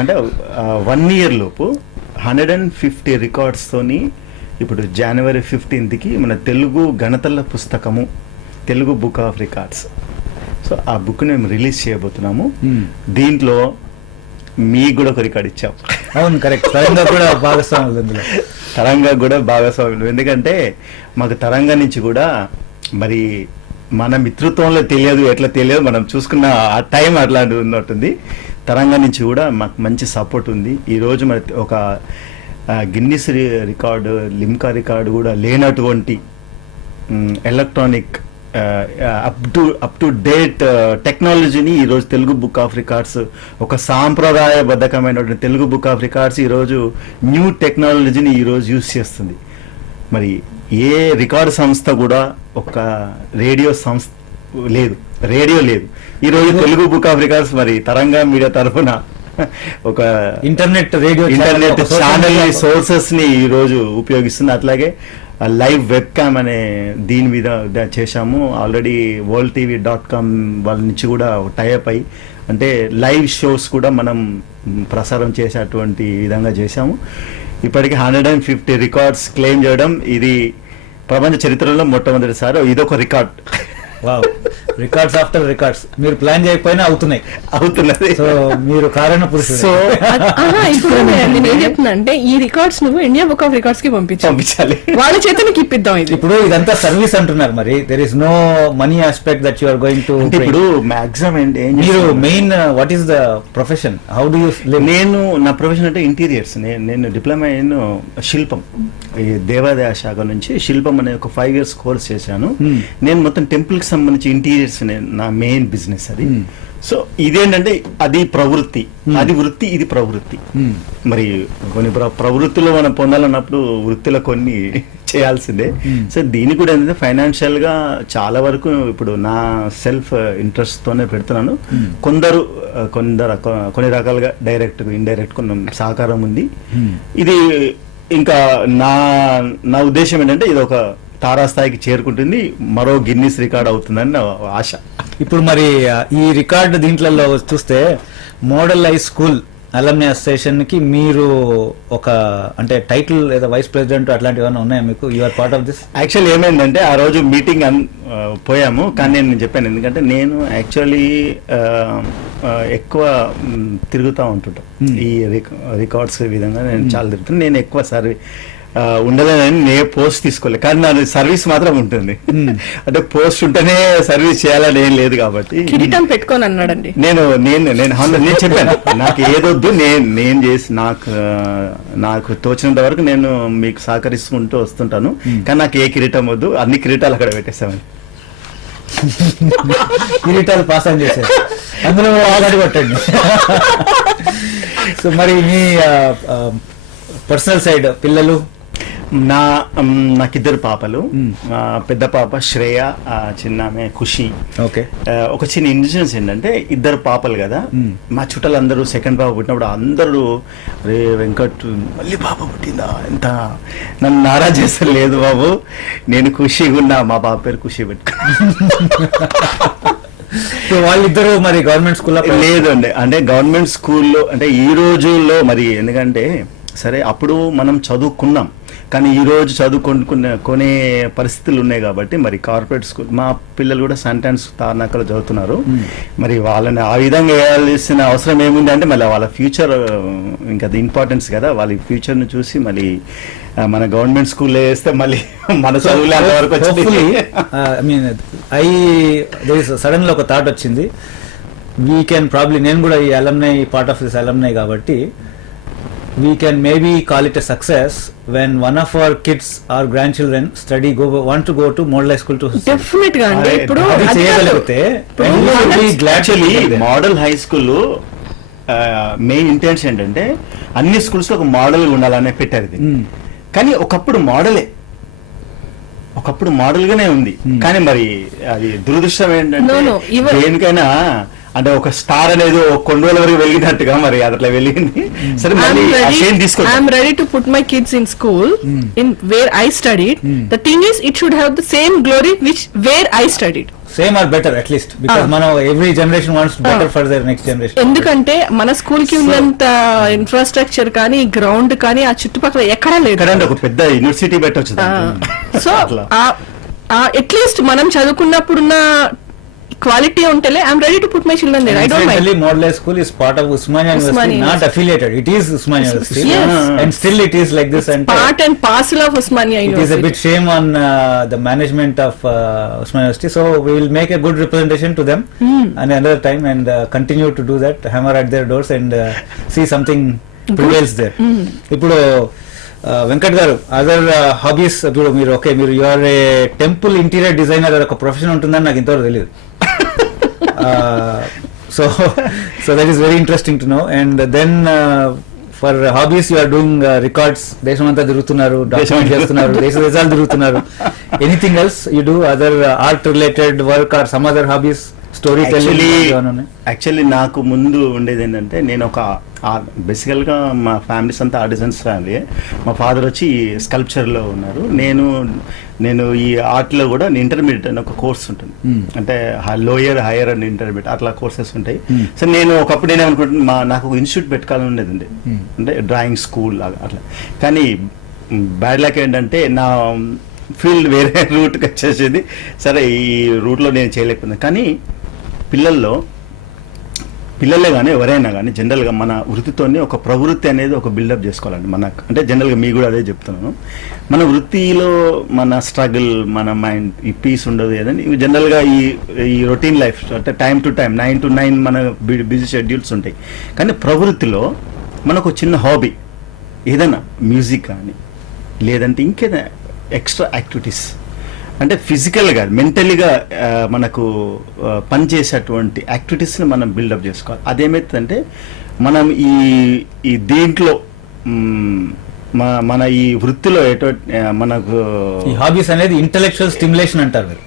అంటే 1 year లోపు 150 రికార్డ్స్ తోని ఇప్పుడు January 15th కి మన తెలుగు గణతల పుస్తకము Telugu book of records, so ఆ బుక్ మేము రిలీజ్ చేయబోతున్నాము. దీంట్లో మీకు కూడా ఒక రికార్డ్ ఇచ్చాం. అవును, కరెక్ట్. తరంగా కూడా భాగస్వాములు అందులో. తరంగా కూడా భాగస్వాములు. ఎందుకంటే మాకు తరంగా నుంచి కూడా మరి మన మిత్రత్వంలో తెలియదు, ఎట్లా తెలియదు, మనం చూసుకున్న ఆ టైం అట్లాంటి ఉన్నట్టుంది. తరంగా నుంచి కూడా మాకు మంచి సపోర్ట్ ఉంది. ఈరోజు మరి ఒక గిన్నిస్ రికార్డు, లిమ్కా రికార్డు కూడా లేనటువంటి ఎలక్ట్రానిక్ అప్ టు డేట్ టెక్నాలజీని ఈరోజు తెలుగు బుక్ ఆఫ్ రికార్డ్స్, ఒక సాంప్రదాయబద్ధకమైనటువంటి తెలుగు బుక్ ఆఫ్ రికార్డ్స్ ఈరోజు న్యూ టెక్నాలజీని ఈరోజు యూజ్ చేస్తుంది. మరి ఏ రికార్డు సంస్థ కూడా ఒక రేడియో సంస్థ లేదు, ఈరోజు తెలుగు బుక్ ఆఫ్ రికార్డ్స్ మరి తరంగా మీడియా తరఫున ఒక ఇంటర్నెట్ ఛానల్ సోర్సెస్ ని ఈరోజు ఉపయోగిస్తుంది. అట్లాగే లైవ్ వెబ్ క్యామ్ అనే దీని మీద చేశాము. ఆల్రెడీ worldtv.com వాళ్ళ నుంచి కూడా టైఅప్ అయ్యి అంటే లైవ్ షోస్ కూడా మనం ప్రసారం చేసేటువంటి విధంగా చేశాము. ఇప్పటికి 150 రికార్డ్స్ క్లెయిమ్ చేయడం ఇది ప్రపంచ చరిత్రలో మొట్టమొదటిసారి. ఇదొక రికార్డ్. Records after records. మీరు ప్లాన్ చేయకపోయినా అవుతున్నది. సో మీరు కారణ పురుషుడు. సో ఇప్పుడు నేను ఏం చెప్తున్నా అంటే ఈ రికార్డ్స్ నువ్వు ఇండియా బుక్ ఆఫ్ రికార్డ్స్ కి పంపించాలి, వాళ్ళ చేతనికి ఇప్పిద్దాం. ఇది ఇప్పుడు ఇదంతా సర్వీస్ అంటున్నారు, మరి there is no money aspect that you are going to. ఇప్పుడు మాక్సిమం ఏంటి, మీరు main what is the profession, how do you live? నేను నా ప్రొఫెషన్ అంటే ఇంటీరియర్స్. నేను డిప్లొమా ఇన్ శిల్పం, ఈ దేవాదాయ శాఖ నుంచి శిల్పం అనే ఒక 5 years కోర్స్ చేశాను. నేను మొత్తం టెంపుల్ కి సంబంధించి ఇంటీరియర్స్ నా మెయిన్ బిజినెస్ అది. సో ఇదేంటంటే అది ప్రవృత్తి, అది వృత్తి, ఇది ప్రవృత్తి. మరి కొన్ని ప్రవృత్తిలో మనం పొందాలన్నప్పుడు వృత్తిలో కొన్ని చేయాల్సిందే. సో దీనికి కూడా ఏంటంటే ఫైనాన్షియల్ గా చాలా వరకు ఇప్పుడు నా సెల్ఫ్ ఇంట్రెస్ట్ తోనే పెడుతున్నాను. కొన్ని రకాలుగా డైరెక్ట్ ఇండైరెక్ట్ కొన్ని సహకారం ఉంది. ఇది ఇంకా నా ఉద్దేశం ఏంటంటే ఇది ఒక తారాస్థాయికి చేరుకుంటుంది, మరో గిన్నిస్ రికార్డ్ అవుతుందని నా ఆశ. ఇప్పుడు మరి ఈ రికార్డు దీంట్లో చూస్తే model high school alumni association కి మీరు ఒక అంటే టైటిల్ లేదా వైస్ ప్రెసిడెంట్ అట్లాంటివి ఏమైనా ఉన్నాయా మీకు? You are part of this. Actually ఏమైందంటే ఆ రోజు మీటింగ్ పోయాము, కానీ నేను చెప్పాను ఎందుకంటే నేను యాక్చువల్లీ ఎక్కువ తిరుగుతూ ఉంటుంటాను ఈ రికార్డ్స్ విధంగా నేను చాలా తిరుగుతాను. నేను ఎక్కువ ఉండలేదని నేను పోస్ట్ తీసుకోలేదు, కానీ నా సర్వీస్ మాత్రం ఉంటుంది. అంటే పోస్ట్ ఉంటేనే సర్వీస్ చేయాలని ఏం లేదు కాబట్టి కిరీటం పెట్టుకొని అన్నాడండి. నేను చెప్పాను నాకు ఏదొద్దు, నేను చేసి నాకు తోచినంత వరకు నేను మీకు సహకరిస్తుంటూ వస్తుంటాను, కానీ నాకు ఏ కిరీటం వద్దు, అన్ని కిరీటాలు అక్కడ పెట్టేస్తామని. కిరీటాలు పాస్ ఆన్ చేశారు, అందులో ఆల్రెడీ కొట్టండి. సో మరి మీ పర్సనల్ సైడ్ పిల్లలు? నాకిద్దరు పాపలు. పెద్ద పాప శ్రేయ, చిన్న ఆమె ఖుషి. ఓకే. ఒక చిన్న ఇన్సిడెన్స్ ఏంటంటే ఇద్దరు పాపలు కదా, మా చుట్టాలందరూ సెకండ్ పాప పుట్టినప్పుడు అందరూ రే వెంకట్ మళ్ళీ పాప పుట్టిందా, ఎంత నన్ను నారాజ్ చేస్తారు. లేదు బాబు, నేను ఖుషిగా ఉన్నా, మా పాప పేరు ఖుషి పెట్టుకో. వాళ్ళిద్దరు మరి గవర్నమెంట్ స్కూల్లో? లేదండి, అంటే గవర్నమెంట్ స్కూల్లో అంటే ఈ రోజుల్లో మరి ఎందుకంటే సరే అప్పుడు మనం చదువుకున్నాం, కానీ ఈ రోజు కొనే పరిస్థితులు ఉన్నాయి కాబట్టి మరి కార్పొరేట్ స్కూల్ మా పిల్లలు కూడా సెంటెన్స్ తార్నాకలో చదువుతున్నారు. మరి వాళ్ళని ఆ విధంగా వేయాల్సిన అవసరం ఏముంది అంటే మళ్ళీ వాళ్ళ ఫ్యూచర్ ఇంకా అది ఇంపార్టెన్స్ కదా, వాళ్ళ ఫ్యూచర్ని చూసి మళ్ళీ మన గవర్నమెంట్ స్కూల్లో వేస్తే మళ్ళీ మన చదువులే అంతవరకు హోప్ఫుల్లీ వచ్చింది. సడన్ గా ఒక థాట్ వచ్చింది, వీ కెన్ ప్రాబ్లీ, నేను కూడా ఈ alumni part of this alumni కాబట్టి we can maybe call it a success when one of our kids or grandchildren want to go to model high school to study. Definite గా అండి. ఇప్పుడు అది చేయగలిగితే actually model high school main intention ఏంటంటే అన్ని schools లో ఒక model ఉండాలనే పెట్టారు ఇది. కానీ ఒకప్పుడు మోడల్ గానే ఉంది. కానీ మరి అది దురదృష్టం ఏంటంటే No, దేనికైనా అంటే ఒక స్టార్ అనేది కొండల వరకు వెళ్ళినట్టుగా మరి అట్లా వెళ్ళింది. సరే మళ్ళీ I'm ready to put my kids in school in where I studied. The thing is, it should have the same glory where I studied. Same or better at least, because మనం every generation wants better for their next generation. ఎందుకంటే మన school కి ఉన్నంత infrastructure కానీ ground కానీ ఆ చుట్టుపక్కల ఎక్కడా లేదు. ఒక పెద్ద యూనివర్సిటీ పెట్టవచ్చు. సో అట్లీస్ట్ మనం చదువుకున్నప్పుడున్న క్వాలిటీ ఉంటేలే I'm ready to put my children there. I don't mind. Model High School is part of Usmania University, not affiliated. It is Usmania University. Yes. And still it is like this. And Part and parcel of Usmania it is a University. bit shame on the management of Usmania University. So we will make a good representation to them another time and continue to do that, hammer at their doors and see something prevails there. ఇప్పుడు వెంకట్ గారు, other hobbies, ఇప్పుడు మీరు okay, మీరు you are a temple interior designer, ఒక profession ఉంటుందని నాకు ఇంతవరకు తెలియదు. So that is very interesting to know. And then for hobbies you are doing records, దేశమంతా తిరుగుతున్నారు, డాక్యుమెంట్ చేస్తున్నారు, దేశాలు తిరుగుతున్నారు. Anything else you do, other art related work or some other hobbies, story telling? Actually నాకు ముందు ఉండేది ఏంటంటే, నేను ఒక బేసికల్ గా మా ఫ్యామిలీస్ అంతా ఆర్టిజన్స్ ఫ్యామిలీ. మా ఫాదర్ వచ్చి స్కల్ప్చర్లో ఉన్నారు. నేను ఈ ఆర్ట్లో కూడా ఇంటర్మీడియట్ అని ఒక కోర్స్ ఉంటుంది. అంటే లోయర్, హైయర్ అండ్ ఇంటర్మీడియట్ అట్లా కోర్సెస్ ఉంటాయి. సో నేను ఒకప్పుడు నేనేమనుకుంటున్నా, నాకు ఒక ఇన్స్టిట్యూట్ పెట్టుకోవాలని ఉండేదండి, అంటే డ్రాయింగ్ స్కూల్ లాగా అట్లా. కానీ బ్యాడ్ లక్ ఏంటంటే నా ఫీల్డ్ వేరే రూట్కి వచ్చేసేది. సరే ఈ రూట్లో నేను చేయలేకపోయింది. కానీ పిల్లలే కానీ ఎవరైనా కానీ జనరల్గా మన వృత్తితోనే ఒక ప్రవృత్తి అనేది ఒక బిల్డప్ చేసుకోవాలండి. మనకు అంటే జనరల్గా మీకు కూడా అదే చెప్తున్నాను, మన వృత్తిలో మన స్ట్రగుల్, మన మైండ్ ఈ పీస్ ఉండదు ఏదని. జనరల్గా ఈ రొటీన్ లైఫ్ అంటే టైం టు టైం 9 to 9 మన బిజీ షెడ్యూల్స్ ఉంటాయి. కానీ ప్రవృత్తిలో మనకు చిన్న హాబీ ఏదైనా, మ్యూజిక్ కానీ లేదంటే ఇంకేదైనా ఎక్స్ట్రా యాక్టివిటీస్, అంటే ఫిజికల్గా మెంటలీగా మనకు పనిచేసేటువంటి యాక్టివిటీస్ని మనం బిల్డప్ చేసుకోవాలి. అదేమవుతుందంటే మనం ఈ దీంట్లో మన ఈ వృత్తిలో మనకు ఈ హాబీస్ అనేది ఇంటెలెక్చువల్ స్టిమ్యులేషన్ అంటారు.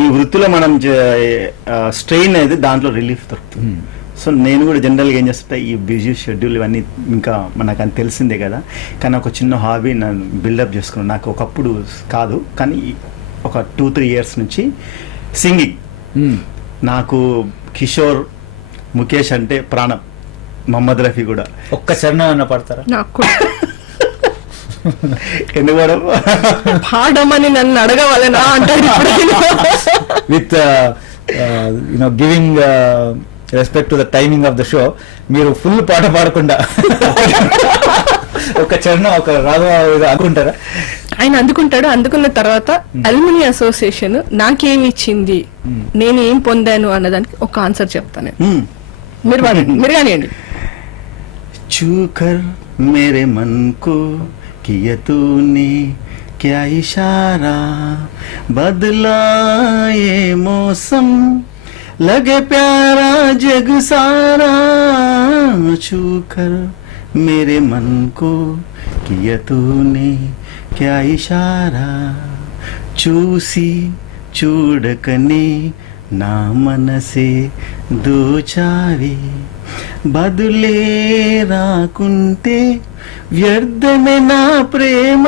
ఈ వృత్తిలో మనం స్ట్రెయిన్ అనేది దాంట్లో రిలీఫ్ దొరుకుతుంది. సో నేను కూడా జనరల్గా ఏం చేస్తుంటే, ఈ బిజీ షెడ్యూల్ ఇవన్నీ ఇంకా మనకు అని తెలిసిందే కదా, కానీ ఒక చిన్న హాబీ నేను బిల్డప్ చేసుకున్నాను. నాకు ఒకప్పుడు కాదు, కానీ ఒక 2-3 years నుంచి సింగింగ్. నాకు కిషోర్, ముఖేష్ అంటే ప్రాణం, మహమ్మద్ రఫీ కూడా. ఒక్క చరణం అన్న పడతారా? నాకు ఎందుకు పాడమని నన్ను అడగవాలనా అంటారు with giving respect to the timing of the show. మీరు ఫుల్ పాట పాడకుండా ఒక చరణం, ఒక రాగం అనుకుంటారా? ఆయన అందుకుంటాడు. అందుకున్న తర్వాత అల్యూమిని అసోసియేషన్ నాకేమి ఇచ్చింది, నేను ఏం పొందాను అన్నదానికి ఒక ఆన్సర్ చెప్తాను. మీరు కానివ్వండి. చూకర్ మేరే మన్ కో కియా తూనే క్యా ఇషారా, బదలా యే మౌసమ్ लगे प्यारा जग सारा, छूकर मेरे मन को किया तूने क्या इशारा, చూసి చూడకనే నా మనసే దోచావి, బదులే రాకుంటే వ్యర్థమే నా ప్రేమ,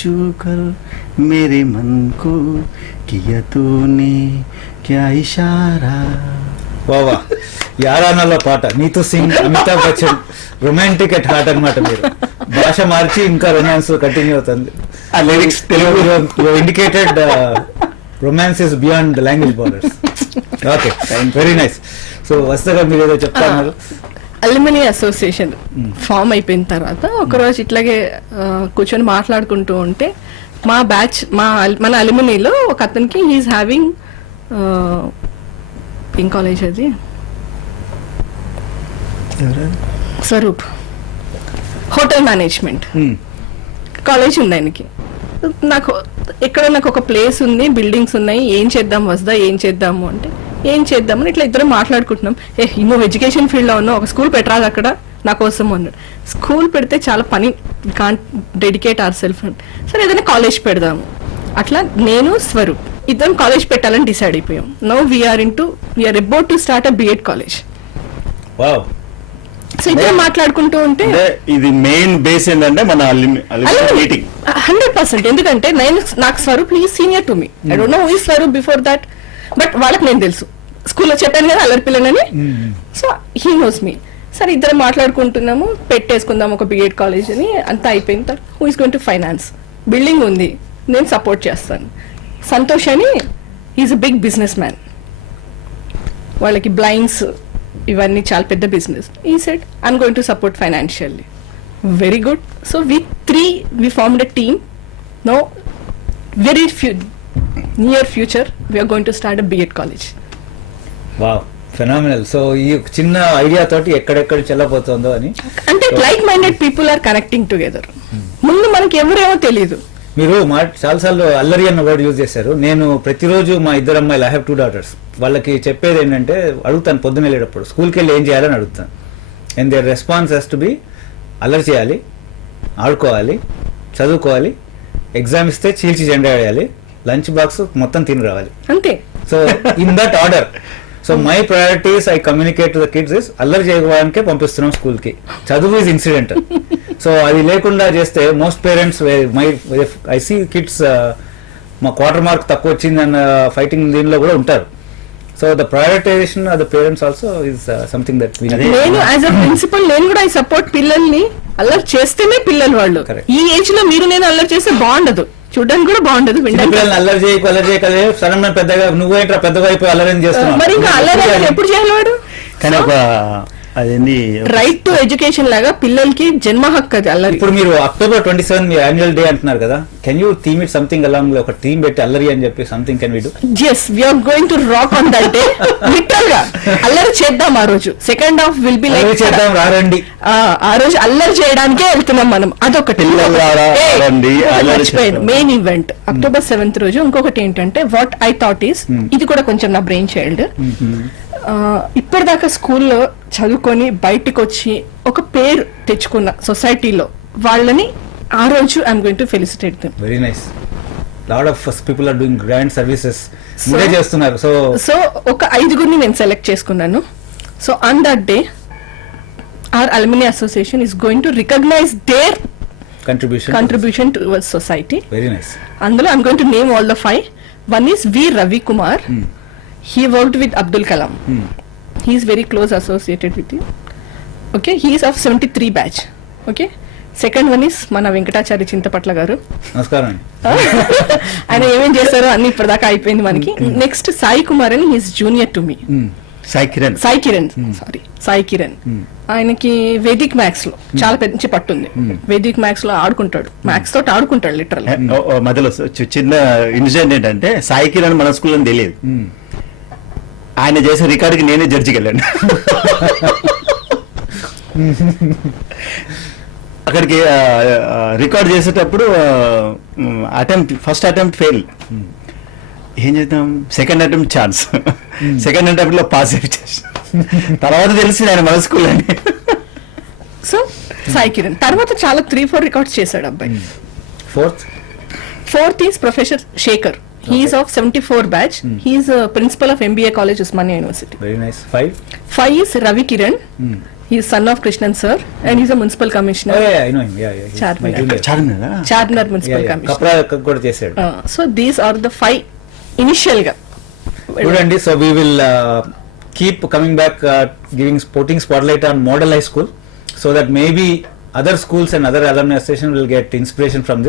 చూకర్ మేరే మన్ కో కియా తూనే క్యా ఇషారా. వావా, యారానాలో పాట, Neetu Singh, Amitabh Bachchan, romantic at heart అనమాట. మీరు భాష మార్చి ఇంకా రొమాన్స్ కంటిన్యూ అవుతుంది. ఆ lyrics Telugu indicated romance is beyond the language borders. Okay, very nice. So వస్తగా మీరు ఏదో చెప్తున్నారు. అల్యూమిని అసోసియేషన్ ఫామ్ అయిపోయిన తర్వాత ఒకరోజు ఇట్లాగే కూర్చొని మాట్లాడుకుంటూ ఉంటే మా బ్యాచ్ మన అల్యూమినీలో ఒక అతనికి హీఈస్ హ్యావింగ్ ఏం కాలేజ్ అది స్వరూప్ హోటల్ మేనేజ్మెంట్ కాలేజ్ ఉంది ఆయనకి. నాకు ఒక ప్లేస్ ఉంది, బిల్డింగ్స్ ఉన్నాయి, ఏం చేద్దాం వస్తా, ఏం చేద్దాము అంటే ఏం చేద్దామని ఇట్లా ఇద్దరు మాట్లాడుకుంటున్నాం. నువ్వు ఎడ్యుకేషన్ ఫీల్డ్ లో ఉన్నావు, ఒక స్కూల్ పెట్టరాదు అక్కడ నా కోసం అన్నాడు. స్కూల్ పెడితే చాలా పని, కాంట్ డెడికేట్ అవర్ సెల్ఫ్. సరే ఏదైనా కాలేజ్ పెడదాము. అట్లా నేను స్వరూప్ ఇద్దరం కాలేజ్ పెట్టాలని డిసైడ్ అయిపోయాం. Now we're about to start a BEd college. Wow. So ఇద్దరు మాట్లాడుకుంటూ ఉంటే ఇది మెయిన్ బేస్ ఏంటంటే మన మీటింగ్ 100%. ఎందుకంటే నాకు Swaroop he senior to me. I don't know who is Swaroop before that, but వాళ్ళకి నేను తెలుసు, స్కూల్లో చెప్పాను కదా అల్లరి పిల్లనని. So he knows me. సరే ఇద్దరు మాట్లాడుకుంటున్నాము, పెట్టేసుకుందాం ఒక బిఎడ్ కాలేజ్ అని. అంతా అయిపోయిన తర్వాత who is going to finance, building ఉంది, నేను సపోర్ట్ చేస్తాను. సంతోష్ అని is a big businessman, వాళ్ళకి బ్లైండ్స్ ఇవన్నీ చాలా పెద్ద business. He said I'm going to support financially. Very good. So we formed a team. Now very near future we are going to start a B.Ed college. Wow, phenomenal. So ఈ చిన్న idea తోటి ఎక్కడెక్కడ చెల్లపోతుందో అని అంటే like minded people are connecting together. ముందు మనకి ఎవరేమో తెలియదు. మీరు చాలాసార్లు అల్లరి అన్న వర్డ్ యూజ్ చేశారు. నేను ప్రతిరోజు మా ఇద్దరు అమ్మాయిలు, ఐ హ్యావ్ 2 daughters, వాళ్ళకి చెప్పేది ఏంటంటే అడుగుతాను పొద్దున్న వెళ్ళేటప్పుడు స్కూల్కి వెళ్ళి ఏం చేయాలని అడుగుతాను. And their response has to be అల్లరి చేయాలి, ఆడుకోవాలి, చదువుకోవాలి, ఎగ్జామ్ ఇస్తే చీల్చి జెండా వేయాలి, లంచ్ బాక్స్ మొత్తం తిని రావాలి. అంతే. So in that order. So my priorities I communicate to the kids is అల్లరి చేయడానికే పంపిస్తున్నాం స్కూల్కి, చదువు ఈజ్ ఇన్సిడెంటల్. సో అది లేకుండా చేస్తే most parents I see kids మా క్వార్టర్ మార్క్ తక్కువ వచ్చింది అన్న ఫైటింగ్ దీనిలో కూడా ఉంటారు. So the prioritisation of the parents also is something that నేను యాజ్ అ ప్రిన్సిపల్ నేను కూడా ఐ సపోర్ట్ పిల్లల్ని. అల్లరి చేస్తేనే పిల్లలు వాళ్ళు. ఈ ఏజ్ లో మీరు నేను అల్లరి చేస్తే బాగుండదు, చూడడానికి కూడా బాగుండదు. అల్లరి చేయకలే సడన్ గా పెద్దగా నువ్వేంట్రా పెద్దగా అయిపోయి అల్లరి చేస్తున్నావు. మరి ఇంకా అల్లరి ఎప్పుడు చేయాలి వాడు? కానీ ఒక అదేంటి రైట్ టు ఎడ్యుకేషన్ లాగా పిల్లలకి జన్మ హక్కు అది అల్లరి. ఇప్పుడు మీరు October 27 మీ యాన్యువల్ డే అంటున్నారు కదా, can you theme it something along, ఒక థీమ్ పెట్టి అల్లరి అని చెప్పి something can we do? yes we are going to rock on that day. Literal గా అల్లరి చేద్దాం. ఆ రోజు second half will be like చేద్దాం రారండి. ఆ రోజు అల్లరి చేయడానికే వెళ్తున్నాం మనం. అదొకటి మర్చిపోయాను. మెయిన్ ఈవెంట్ October 7th రోజు. ఇంకొకటి ఏంటంటే వాట్ ఐ థాట్ ఈస్, ఇది కూడా కొంచెం నా బ్రెయిన్ చైల్డ్. ఇప్పటిదాకా స్కూల్లో చదువుకొని బయటకు వచ్చి ఒక పేరు తెచ్చుకున్న సొసైటీలో వాళ్ళని ఆ రోజు I'm going to felicitate them. Very nice. Lot of people are doing grand services మీరే చేస్తున్నారు. సో ఒక 5గురిని నేను సెలెక్ట్ చేసుకున్నాను. So on that day our alumni association is going to recognise their contribution towards society. Very nice. అందులో I'm going to name all the 5. One is V Ravi Kumar. He worked with Abdul Kalam. He is very close associated with him. Okay, he is of 73 batch. Okay, second one is మన వెంకటాచారి చింతపట్ల గారు. నమస్కారం. ఆయన ఏమేం చేశారో అన్ని ఇప్పటిదాకా అయిపోయింది మనకి. నెక్స్ట్ సాయి కుమార్ అని he's junior to me. Sai Kiran. ఆయనకి వేదిక్ మ్యాథ్స్ లో చాలా పెద్ద పట్టుంది. వేదిక్ మ్యాథ్స్ లో ఆడుకుంటాడు, మ్యాథ్స్ తోటి ఆడుకుంటాడు లిటరల్. మధ్యలో చిన్న ఇన్సిడెంట్ ఏంటంటే సాయి కిరణ్ మన స్కూల్ అని తెలియదు. ఆయన చేసే రికార్డుకి నేనే జడ్జికి వెళ్ళాను. అక్కడికి రికార్డ్ చేసేటప్పుడు ఫస్ట్ అటెంప్ట్ ఫెయిల్. ఏం చేద్దాం, second attempt chance. Second attempt లో పాస్ అయిపోయి తర్వాత తెలిసి ఆయన మన స్కూల్ అని. సో సాయి కిరణ్ తర్వాత చాలా 3-4 రికార్డ్స్ చేశాడు అబ్బాయి. Fourth is professor Shekhar. He is of 74 batch. He is a principal of MBA College, Usmania University. Very nice. 5 is Ravi Kiran. He is son of Krishnan sir and he is a municipal commissioner. Oh yeah, I know him. Yeah. Charminar municipal commissioner. Kapra kuda chesaru. So these are the 5 initial ga. Good Andy. So we will keep coming back, putting spotlight on Model High School, so that maybe other schools and other alumni association will get inspiration from this.